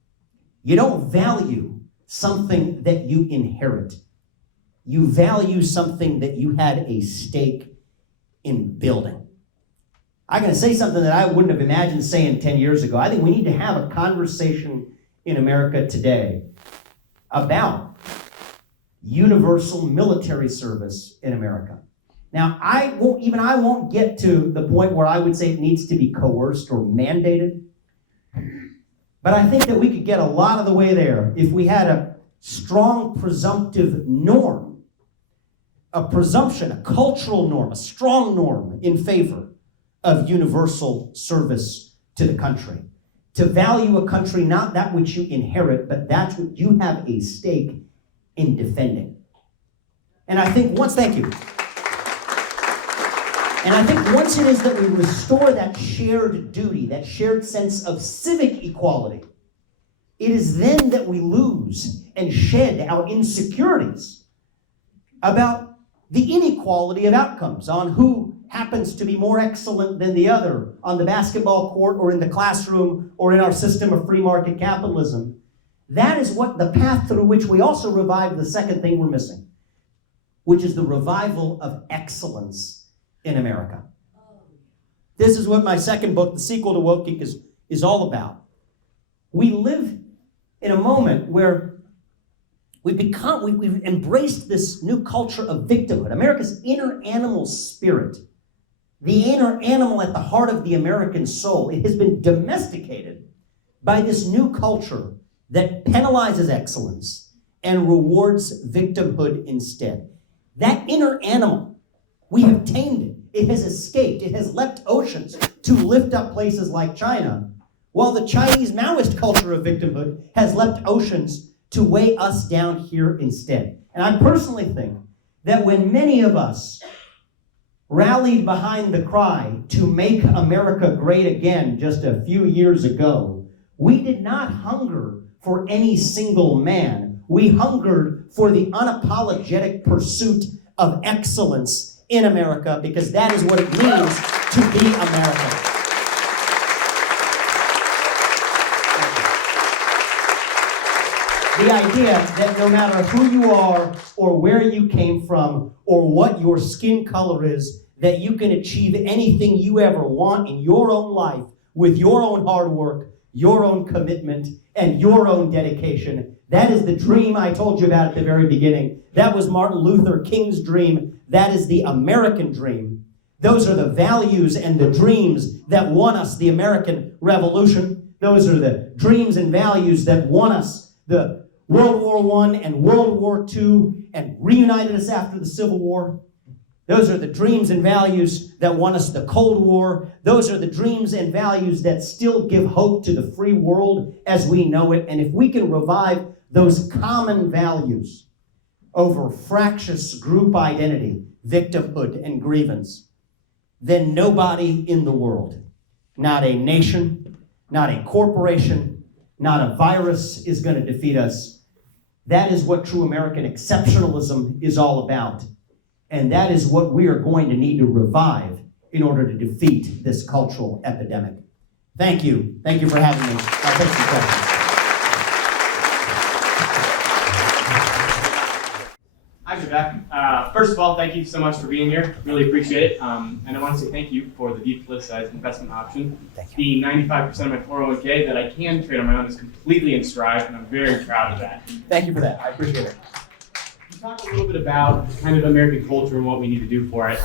You don't value something that you inherit. You value something that you had a stake in building. I'm going to say something that I wouldn't have imagined saying 10 years ago. I think we need to have a conversation in America today about universal military service in America. Now, I won't get to the point where I would say it needs to be coerced or mandated, but I think that we could get a lot of the way there if we had a strong presumptive norm, a presumption, a cultural norm, a strong norm in favor of universal service to the country. To value a country, not that which you inherit, but that's what you have a stake in defending. And I think once it is that we restore that shared duty, that shared sense of civic equality, it is then that we lose and shed our insecurities about the inequality of outcomes, on who happens to be more excellent than the other on the basketball court or in the classroom or in our system of free market capitalism. That is what the path through which we also revive the second thing we're missing, which is the revival of excellence in America. This is what my second book, the sequel to Woke Geek, is all about. We live in a moment where we've embraced this new culture of victimhood. America's inner animal spirit, the inner animal at the heart of the American soul, it has been domesticated by this new culture that penalizes excellence and rewards victimhood instead. That inner animal, we have tamed it. It has escaped. It has leapt oceans to lift up places like China, while the Chinese Maoist culture of victimhood has leapt oceans to weigh us down here instead. And I personally think that when many of us rallied behind the cry to make America great again just a few years ago, we did not hunger for any single man. We hungered for the unapologetic pursuit of excellence in America, because that is what it means to be American. The idea that no matter who you are or where you came from or what your skin color is, that you can achieve anything you ever want in your own life with your own hard work, your own commitment, and your own dedication. That is the dream I told you about at the very beginning. That was Martin Luther King's dream. That is the American dream. Those are the values and the dreams that won us the American Revolution. Those are the dreams and values that won us the World War I and World War II and reunited us after the Civil War. Those are the dreams and values that won us the Cold War. Those are the dreams and values that still give hope to the free world as we know it. And if we can revive those common values over fractious group identity, victimhood, and grievance, then nobody in the world, not a nation, not a corporation, not a virus is going to defeat us. That is what true American exceptionalism is all about. And that is what we are going to need to revive in order to defeat this cultural epidemic. Thank you. Thank you for having me. I'll take some questions. Hi, Vivek. First of all, thank you so much for being here. Really appreciate it. And I want to say thank you for the depoliticized investment option. The 95% of my 401k that I can trade on my own is completely in Strive, and I'm very proud of that. Thank you for that. I appreciate it. You talked a little bit about kind of American culture and what we need to do for it.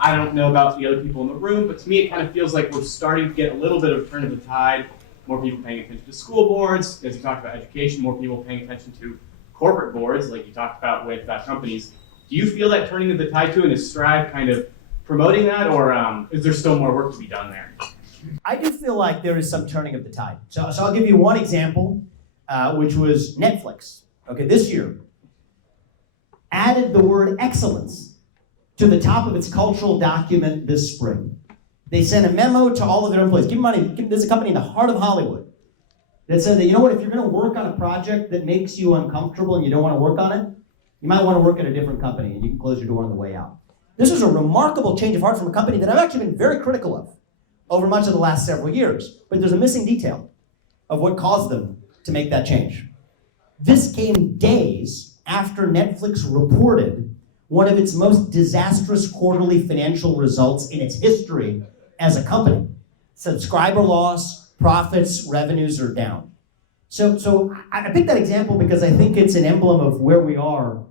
I don't know about the other people in the room, but to me it kind of feels like we're starting to get a little bit of a turn of the tide. More people paying attention to school boards. As you talked about education, more people paying attention to corporate boards, like you talked about with companies. Do you feel that turning of the tide too, and is Strive kind of promoting that, or is there still more work to be done there? I do feel like there is some turning of the tide. So I'll give you one example, which was Netflix. Okay, this year, added the word excellence to the top of its cultural document this spring. They sent a memo to all of their employees. Give them money. There's a company in the heart of Hollywood that said that, you know what, if you're going to work on a project that makes you uncomfortable and you don't want to work on it, you might want to work at a different company and you can close your door on the way out. This was a remarkable change of heart from a company that I've actually been very critical of over much of the last several years. But there's a missing detail of what caused them to make that change. This came days after Netflix reported one of its most disastrous quarterly financial results in its history as a company. Subscriber loss, profits, revenues are down. So I picked that example because I think it's an emblem of where we are,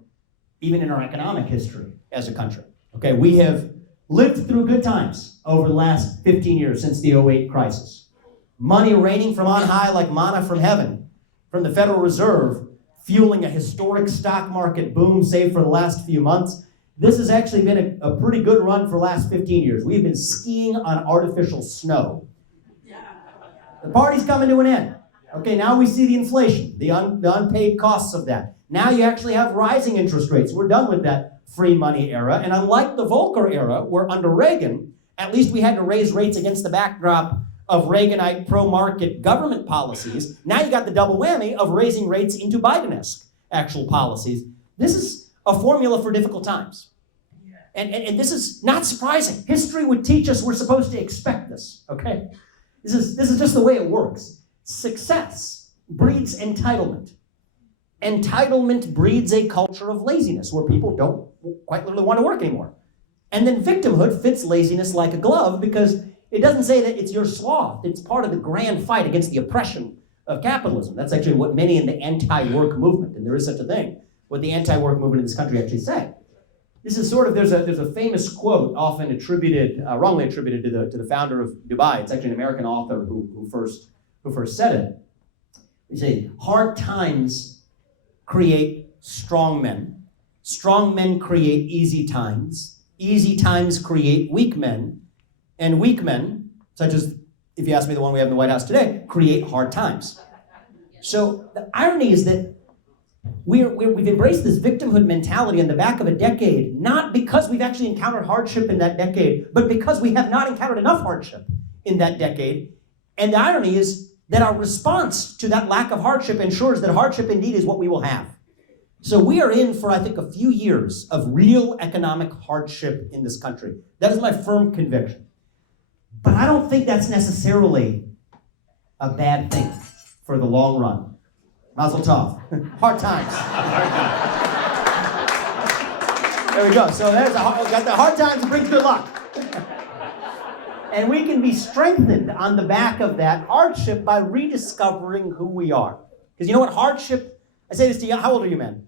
even in our economic history as a country. Okay, we have lived through good times over the last 15 years since the '08 crisis. Money raining from on high like manna from heaven, from the Federal Reserve, fueling a historic stock market boom, save for the last few months. This has actually been a pretty good run for the last 15 years. We've been skiing on artificial snow. The party's coming to an end. Okay, now we see the inflation, the unpaid costs of that. Now you actually have rising interest rates. We're done with that free money era. And unlike the Volcker era, where under Reagan, at least we had to raise rates against the backdrop of Reaganite pro-market government policies, now you got the double whammy of raising rates into Biden-esque actual policies. This is a formula for difficult times. And this is not surprising. History would teach us we're supposed to expect this, okay? This is just the way it works. Success breeds entitlement. Entitlement breeds a culture of laziness where people don't quite literally want to work anymore. And then victimhood fits laziness like a glove because it doesn't say that it's your sloth. It's part of the grand fight against the oppression of capitalism. That's actually what many in the anti-work movement, and there is such a thing, what the anti-work movement in this country actually say. This is sort of, there's a famous quote often attributed, wrongly attributed to the founder of Dubai. It's actually an American author who first said it. He said, hard times create strong men. Strong men create easy times. Easy times create weak men. And weak men, such as, if you ask me, the one we have in the White House today, create hard times. So the irony is that we've embraced this victimhood mentality in the back of a decade, not because we've actually encountered hardship in that decade, but because we have not encountered enough hardship in that decade. And the irony is that our response to that lack of hardship ensures that hardship indeed is what we will have. So we are in for, I think, a few years of real economic hardship in this country. That is my firm conviction. But I don't think that's necessarily a bad thing for the long run. Mazel tov. Hard times. There we go. So we got the hard times brings good luck. And we can be strengthened on the back of that hardship by rediscovering who we are. Because you know what? Hardship, I say this to you, how old are you, man?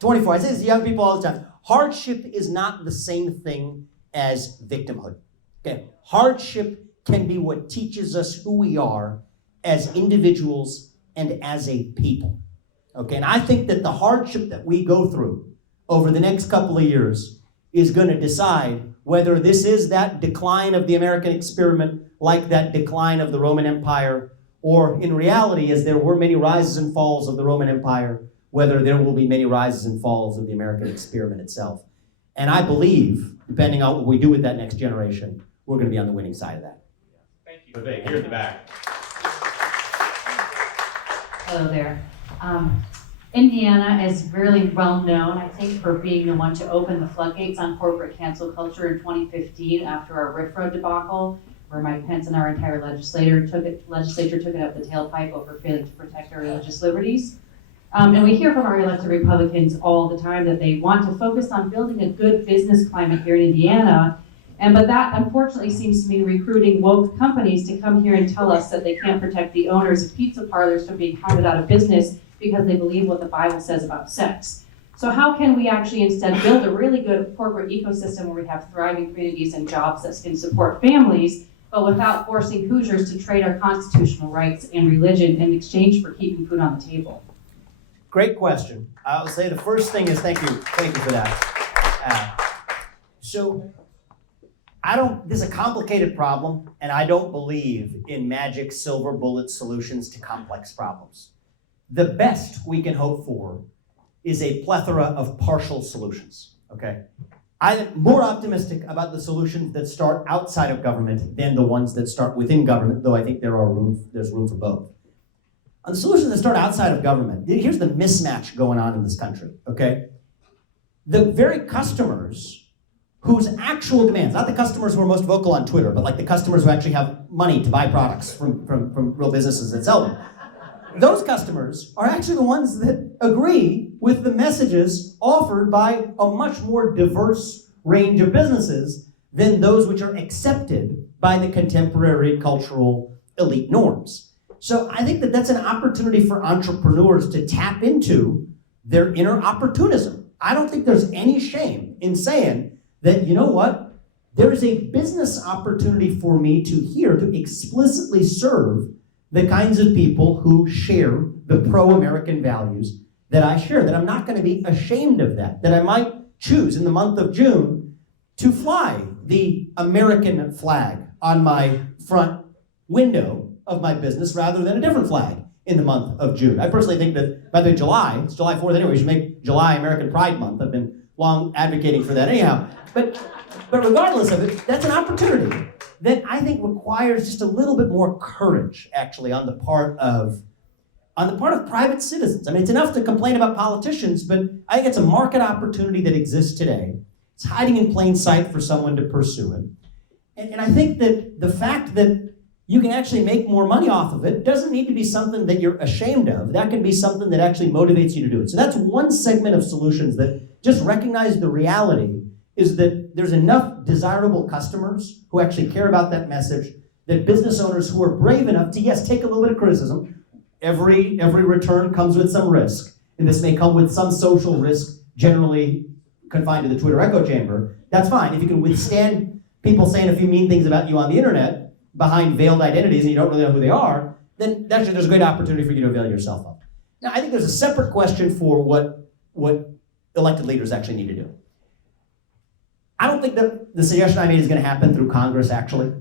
24. I say this to young people all the time. Hardship is not the same thing as victimhood. Okay? Hardship can be what teaches us who we are as individuals and as a people. Okay? And I think that the hardship that we go through over the next couple of years is going to decide whether this is that decline of the American experiment, like that decline of the Roman Empire, or in reality, as there were many rises and falls of the Roman Empire, whether there will be many rises and falls of the American experiment itself. And I believe, depending on what we do with that next generation, we're going to be on the winning side of that. Thank you. Vivek, here in the back. Hello there. Indiana is really well known, I think, for being the one to open the floodgates on corporate cancel culture in 2015 after our RIFRA debacle, where Mike Pence and our entire legislature took it up the tailpipe over failing to protect our religious liberties. And we hear from our elected Republicans all the time that they want to focus on building a good business climate here in Indiana. But that unfortunately seems to mean recruiting woke companies to come here and tell us that they can't protect the owners of pizza parlors from being hounded out of business because they believe what the Bible says about sex. So how can we actually instead build a really good corporate ecosystem where we have thriving communities and jobs that can support families, but without forcing Hoosiers to trade our constitutional rights and religion in exchange for keeping food on the table? Great question. I'll say the first thing is thank you for that. This is a complicated problem, and I don't believe in magic silver bullet solutions to complex problems. The best we can hope for is a plethora of partial solutions, okay? I'm more optimistic about the solutions that start outside of government than the ones that start within government, though I think there's room for both. On the solutions that start outside of government, here's the mismatch going on in this country, okay? The very customers whose actual demands, not the customers who are most vocal on Twitter, but like the customers who actually have money to buy products from real businesses that sell them. Those customers are actually the ones that agree with the messages offered by a much more diverse range of businesses than those which are accepted by the contemporary cultural elite norms. So I think that that's an opportunity for entrepreneurs to tap into their inner opportunism. I don't think there's any shame in saying that, you know what, there is a business opportunity for me to explicitly serve the kinds of people who share the pro-American values that I share, that I'm not going to be ashamed of that I might choose in the month of June to fly the American flag on my front window of my business rather than a different flag in the month of June. I personally think that, by the way, it's July 4th anyway, we should make July American Pride Month. I've been long advocating for that anyhow. But regardless of it, that's an opportunity that I think requires just a little bit more courage, actually, on the part of private citizens. I mean, it's enough to complain about politicians, but I think it's a market opportunity that exists today. It's hiding in plain sight for someone to pursue it. And I think that the fact that you can actually make more money off of it doesn't need to be something that you're ashamed of. That can be something that actually motivates you to do it. So that's one segment of solutions that just recognize the reality is that there's enough desirable customers who actually care about that message, that business owners who are brave enough to, yes, take a little bit of criticism. Every return comes with some risk, and this may come with some social risk, generally confined to the Twitter echo chamber. That's fine. If you can withstand people saying a few mean things about you on the internet behind veiled identities and you don't really know who they are, then actually there's a great opportunity for you to avail yourself of. Now, I think there's a separate question for what elected leaders actually need to do. I don't think that the suggestion I made is going to happen through Congress, actually,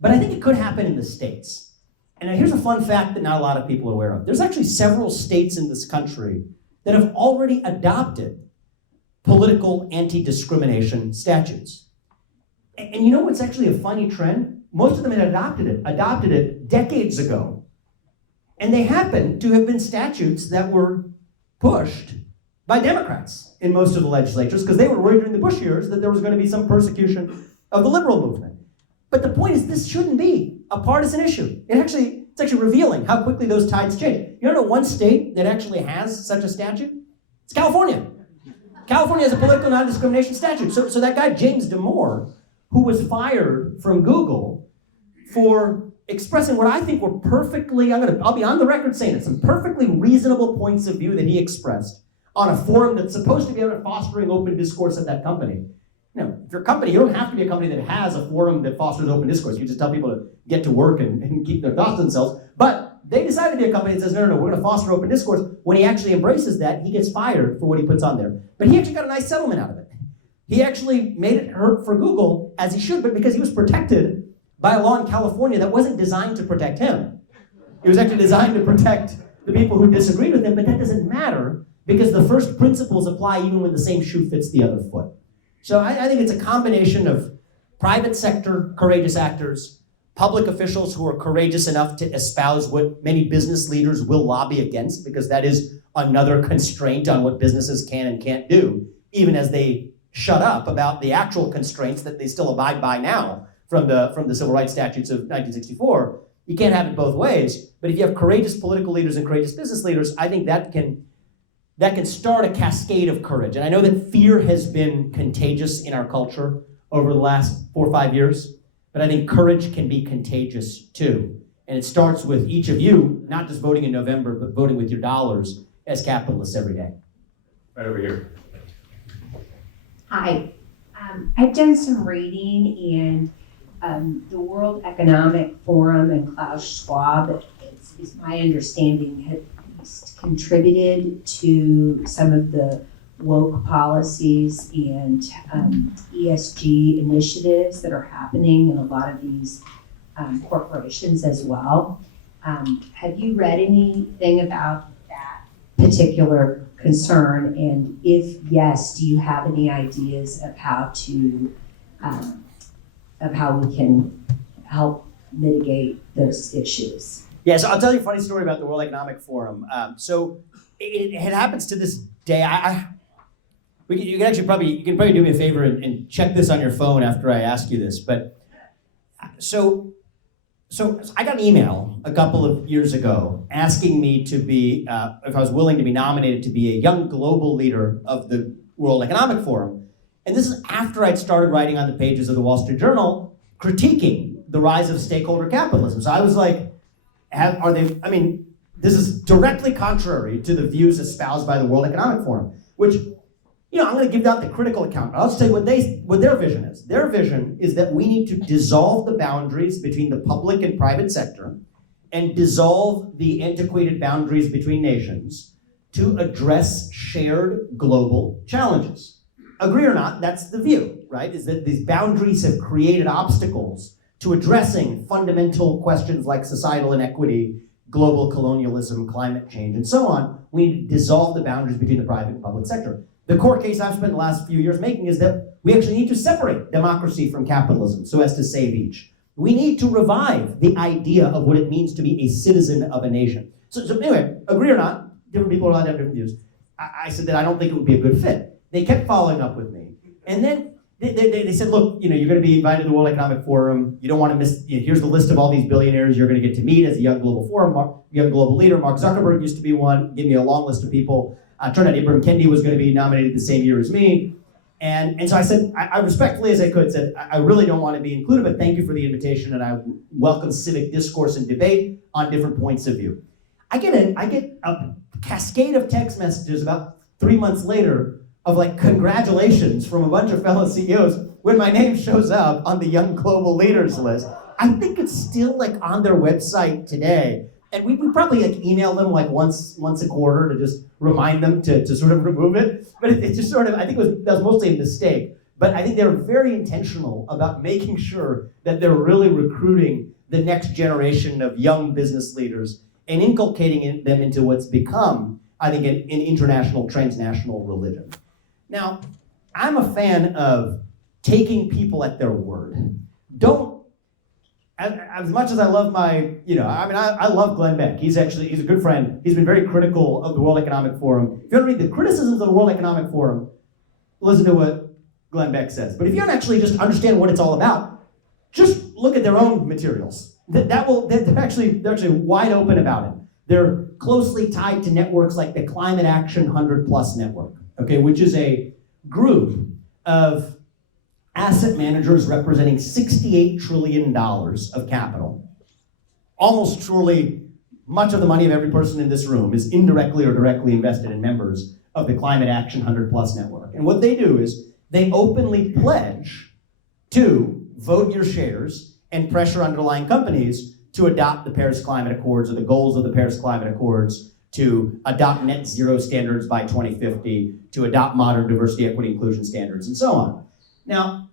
but I think it could happen in the states. And here's a fun fact that not a lot of people are aware of. There's actually several states in this country that have already adopted political anti-discrimination statutes. And you know what's actually a funny trend? Most of them had adopted it decades ago. And they happen to have been statutes that were pushed by Democrats in most of the legislatures because they were worried during the Bush years that there was going to be some persecution of the liberal movement. But the point is, this shouldn't be a partisan issue. It's actually revealing how quickly those tides change. You know one state that actually has such a statute? It's California. California has a political non-discrimination statute. So that guy, James Damore, who was fired from Google for expressing what I think were perfectly, I'll be on the record saying it, some perfectly reasonable points of view that he expressed on a forum that's supposed to be fostering open discourse at that company. You know, if you're a company, you don't have to be a company that has a forum that fosters open discourse. You just tell people to get to work and keep their thoughts to themselves. But they decided to be a company that says, no, we're going to foster open discourse. When he actually embraces that, he gets fired for what he puts on there. But he actually got a nice settlement out of it. He actually made it hurt for Google, as he should, but because he was protected by a law in California that wasn't designed to protect him. It was actually designed to protect the people who disagreed with him, but that doesn't matter because the first principles apply even when the same shoe fits the other foot. So I think it's a combination of private sector courageous actors, public officials who are courageous enough to espouse what many business leaders will lobby against, because that is another constraint on what businesses can and can't do, even as they shut up about the actual constraints that they still abide by now from the civil rights statutes of 1964. You can't have it both ways, but if you have courageous political leaders and courageous business leaders, I think that can start a cascade of courage. And I know that fear has been contagious in our culture over the last 4 or 5 years, but I think courage can be contagious too. And it starts with each of you, not just voting in November, but voting with your dollars as capitalists every day. Right over here. Hi. I've done some reading, and the World Economic Forum and Klaus Schwab, is my understanding, has contributed to some of the woke policies and ESG initiatives that are happening in a lot of these corporations as well. Have you read anything about that particular concern? And if yes, do you have any ideas of how we can help mitigate those issues? Yeah, so I'll tell you a funny story about the World Economic Forum. So it happens to this day. You can probably do me a favor and check this on your phone after I ask you this. But so I got an email a couple of years ago asking me to be, if I was willing to be nominated to be a young global leader of the World Economic Forum. And this is after I'd started writing on the pages of the Wall Street Journal critiquing the rise of stakeholder capitalism. So I was like, this is directly contrary to the views espoused by the World Economic Forum, which, I'm going to give out the critical account. I'll just tell you what their vision is. Their vision is that we need to dissolve the boundaries between the public and private sector and dissolve the antiquated boundaries between nations to address shared global challenges. Agree or not, that's the view, right? Is that these boundaries have created obstacles to addressing fundamental questions like societal inequity, global colonialism, climate change, and so on. We need to dissolve the boundaries between the private and public sector. The core case I've spent the last few years making is that we actually need to separate democracy from capitalism so as to save each. We need to revive the idea of what it means to be a citizen of a nation. So anyway, agree or not, different people are allowed to have different views. I said that I don't think it would be a good fit. They kept following up with me. And then they said, look, you're going to be invited to the World Economic Forum. You don't want to miss, here's the list of all these billionaires you're going to get to meet as a young global leader. Mark Zuckerberg used to be one, gave me a long list of people. Turned out Ibram Kendi was going to be nominated the same year as me. And so I said, I respectfully as I could, said, I really don't want to be included, but thank you for the invitation, and I welcome civic discourse and debate on different points of view. I get a cascade of text messages about 3 months later of like congratulations from a bunch of fellow CEOs when my name shows up on the Young Global Leaders list. I think it's still like on their website today. And we probably like email them like once a quarter to just remind them to sort of remove it. But it just sort of, I think that was mostly a mistake. But I think they're very intentional about making sure that they're really recruiting the next generation of young business leaders and inculcating them into what's become, I think, an international, transnational religion. Now, I'm a fan of taking people at their word. As much as I love I love Glenn Beck. He's a good friend. He's been very critical of the World Economic Forum. If you want to read the criticisms of the World Economic Forum, listen to what Glenn Beck says. But if you want to actually just understand what it's all about, just look at their own materials. They're actually wide open about it. They're closely tied to networks like the Climate Action 100+ network, which is a group of asset managers representing $68 trillion of capital. Almost surely, much of the money of every person in this room is indirectly or directly invested in members of the Climate Action 100+ network. And what they do is they openly pledge to vote your shares and pressure underlying companies to adopt the Paris Climate Accords or the goals of the Paris Climate Accords, to adopt net zero standards by 2050, to adopt modern diversity, equity, inclusion standards, and so on. Now,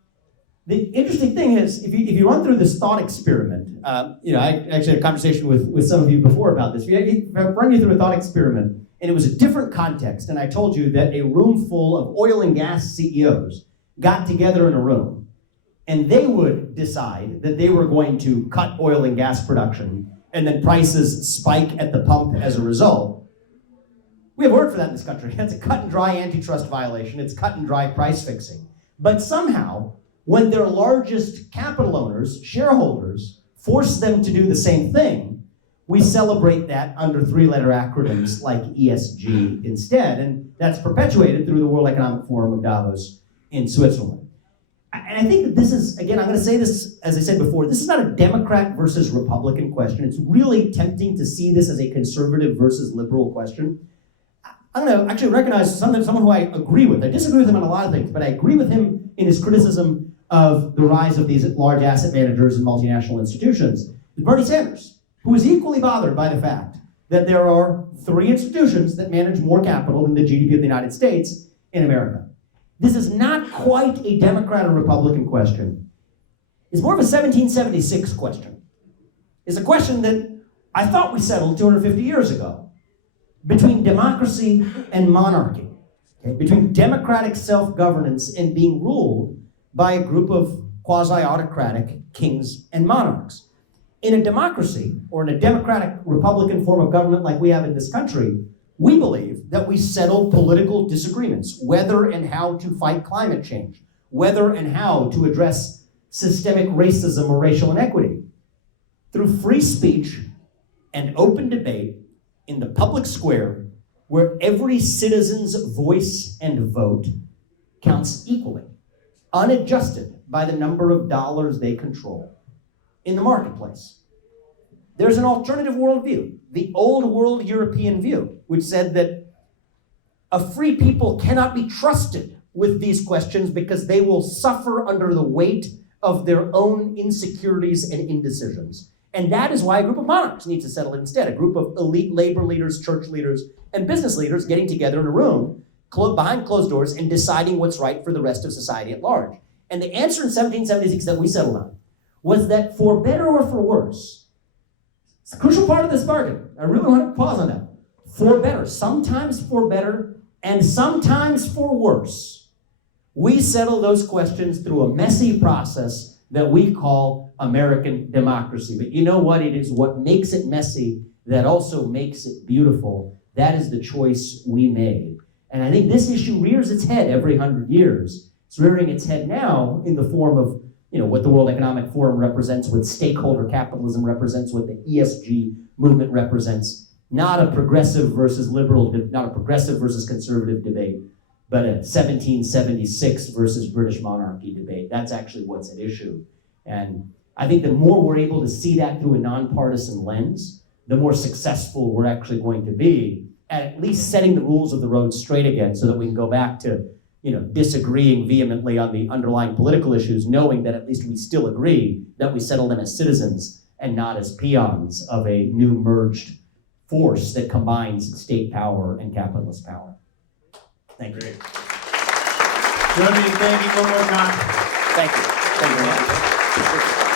the interesting thing is, if you run through this thought experiment, I actually had a conversation with some of you before about this. If I run you through a thought experiment, and it was a different context, and I told you that a room full of oil and gas CEOs got together in a room, and they would decide that they were going to cut oil and gas production, and then prices spike at the pump as a result. We have a word for that in this country. It's a cut and dry antitrust violation. It's cut and dry price fixing. But somehow, when their largest capital owners, shareholders, force them to do the same thing, we celebrate that under 3-letter acronyms like ESG instead. And that's perpetuated through the World Economic Forum of Davos in Switzerland. And I think that this is, again, I'm going to say this, as I said before, this is not a Democrat versus Republican question. It's really tempting to see this as a conservative versus liberal question. I'm going to actually recognize someone who I agree with. I disagree with him on a lot of things, but I agree with him in his criticism of the rise of these large asset managers and multinational institutions. Bernie Sanders, who is equally bothered by the fact that there are 3 institutions that manage more capital than the GDP of the United States in America. This is not quite a Democrat or Republican question. It's more of a 1776 question. It's a question that I thought we settled 250 years ago. between democracy and monarchy, okay? Between democratic self-governance and being ruled by a group of quasi-autocratic kings and monarchs. In a democracy, or in a democratic Republican form of government like we have in this country, we believe that we settle political disagreements, whether and how to fight climate change, whether and how to address systemic racism or racial inequity, through free speech and open debate in the public square, where every citizen's voice and vote counts equally, unadjusted by the number of dollars they control in the marketplace. There's an alternative worldview, the old world European view, which said that a free people cannot be trusted with these questions because they will suffer under the weight of their own insecurities and indecisions. And that is why a group of monarchs needs to settle it instead, a group of elite labor leaders, church leaders, and business leaders getting together in a room behind closed doors and deciding what's right for the rest of society at large. And the answer in 1776 that we settled on was that for better or for worse, it's a crucial part of this bargain. I really want to pause on that. For better, sometimes for better, and sometimes for worse. We settle those questions through a messy process that we call American democracy. But you know what? It is what makes it messy that also makes it beautiful. That is the choice we made. And I think this issue rears its head every 100 years. It's rearing its head now in the form of what the World Economic Forum represents, what stakeholder capitalism represents, what the ESG movement represents. Not a progressive versus liberal, not a progressive versus conservative debate, but a 1776 versus British monarchy debate. That's actually what's at issue. And I think the more we're able to see that through a nonpartisan lens, the more successful we're actually going to be at least setting the rules of the road straight again, so that we can go back to disagreeing vehemently on the underlying political issues, knowing that at least we still agree that we settle them as citizens and not as peons of a new merged force that combines state power and capitalist power. Thank you. Great. Join me in thanking one more time. Thank you. Thank you very much.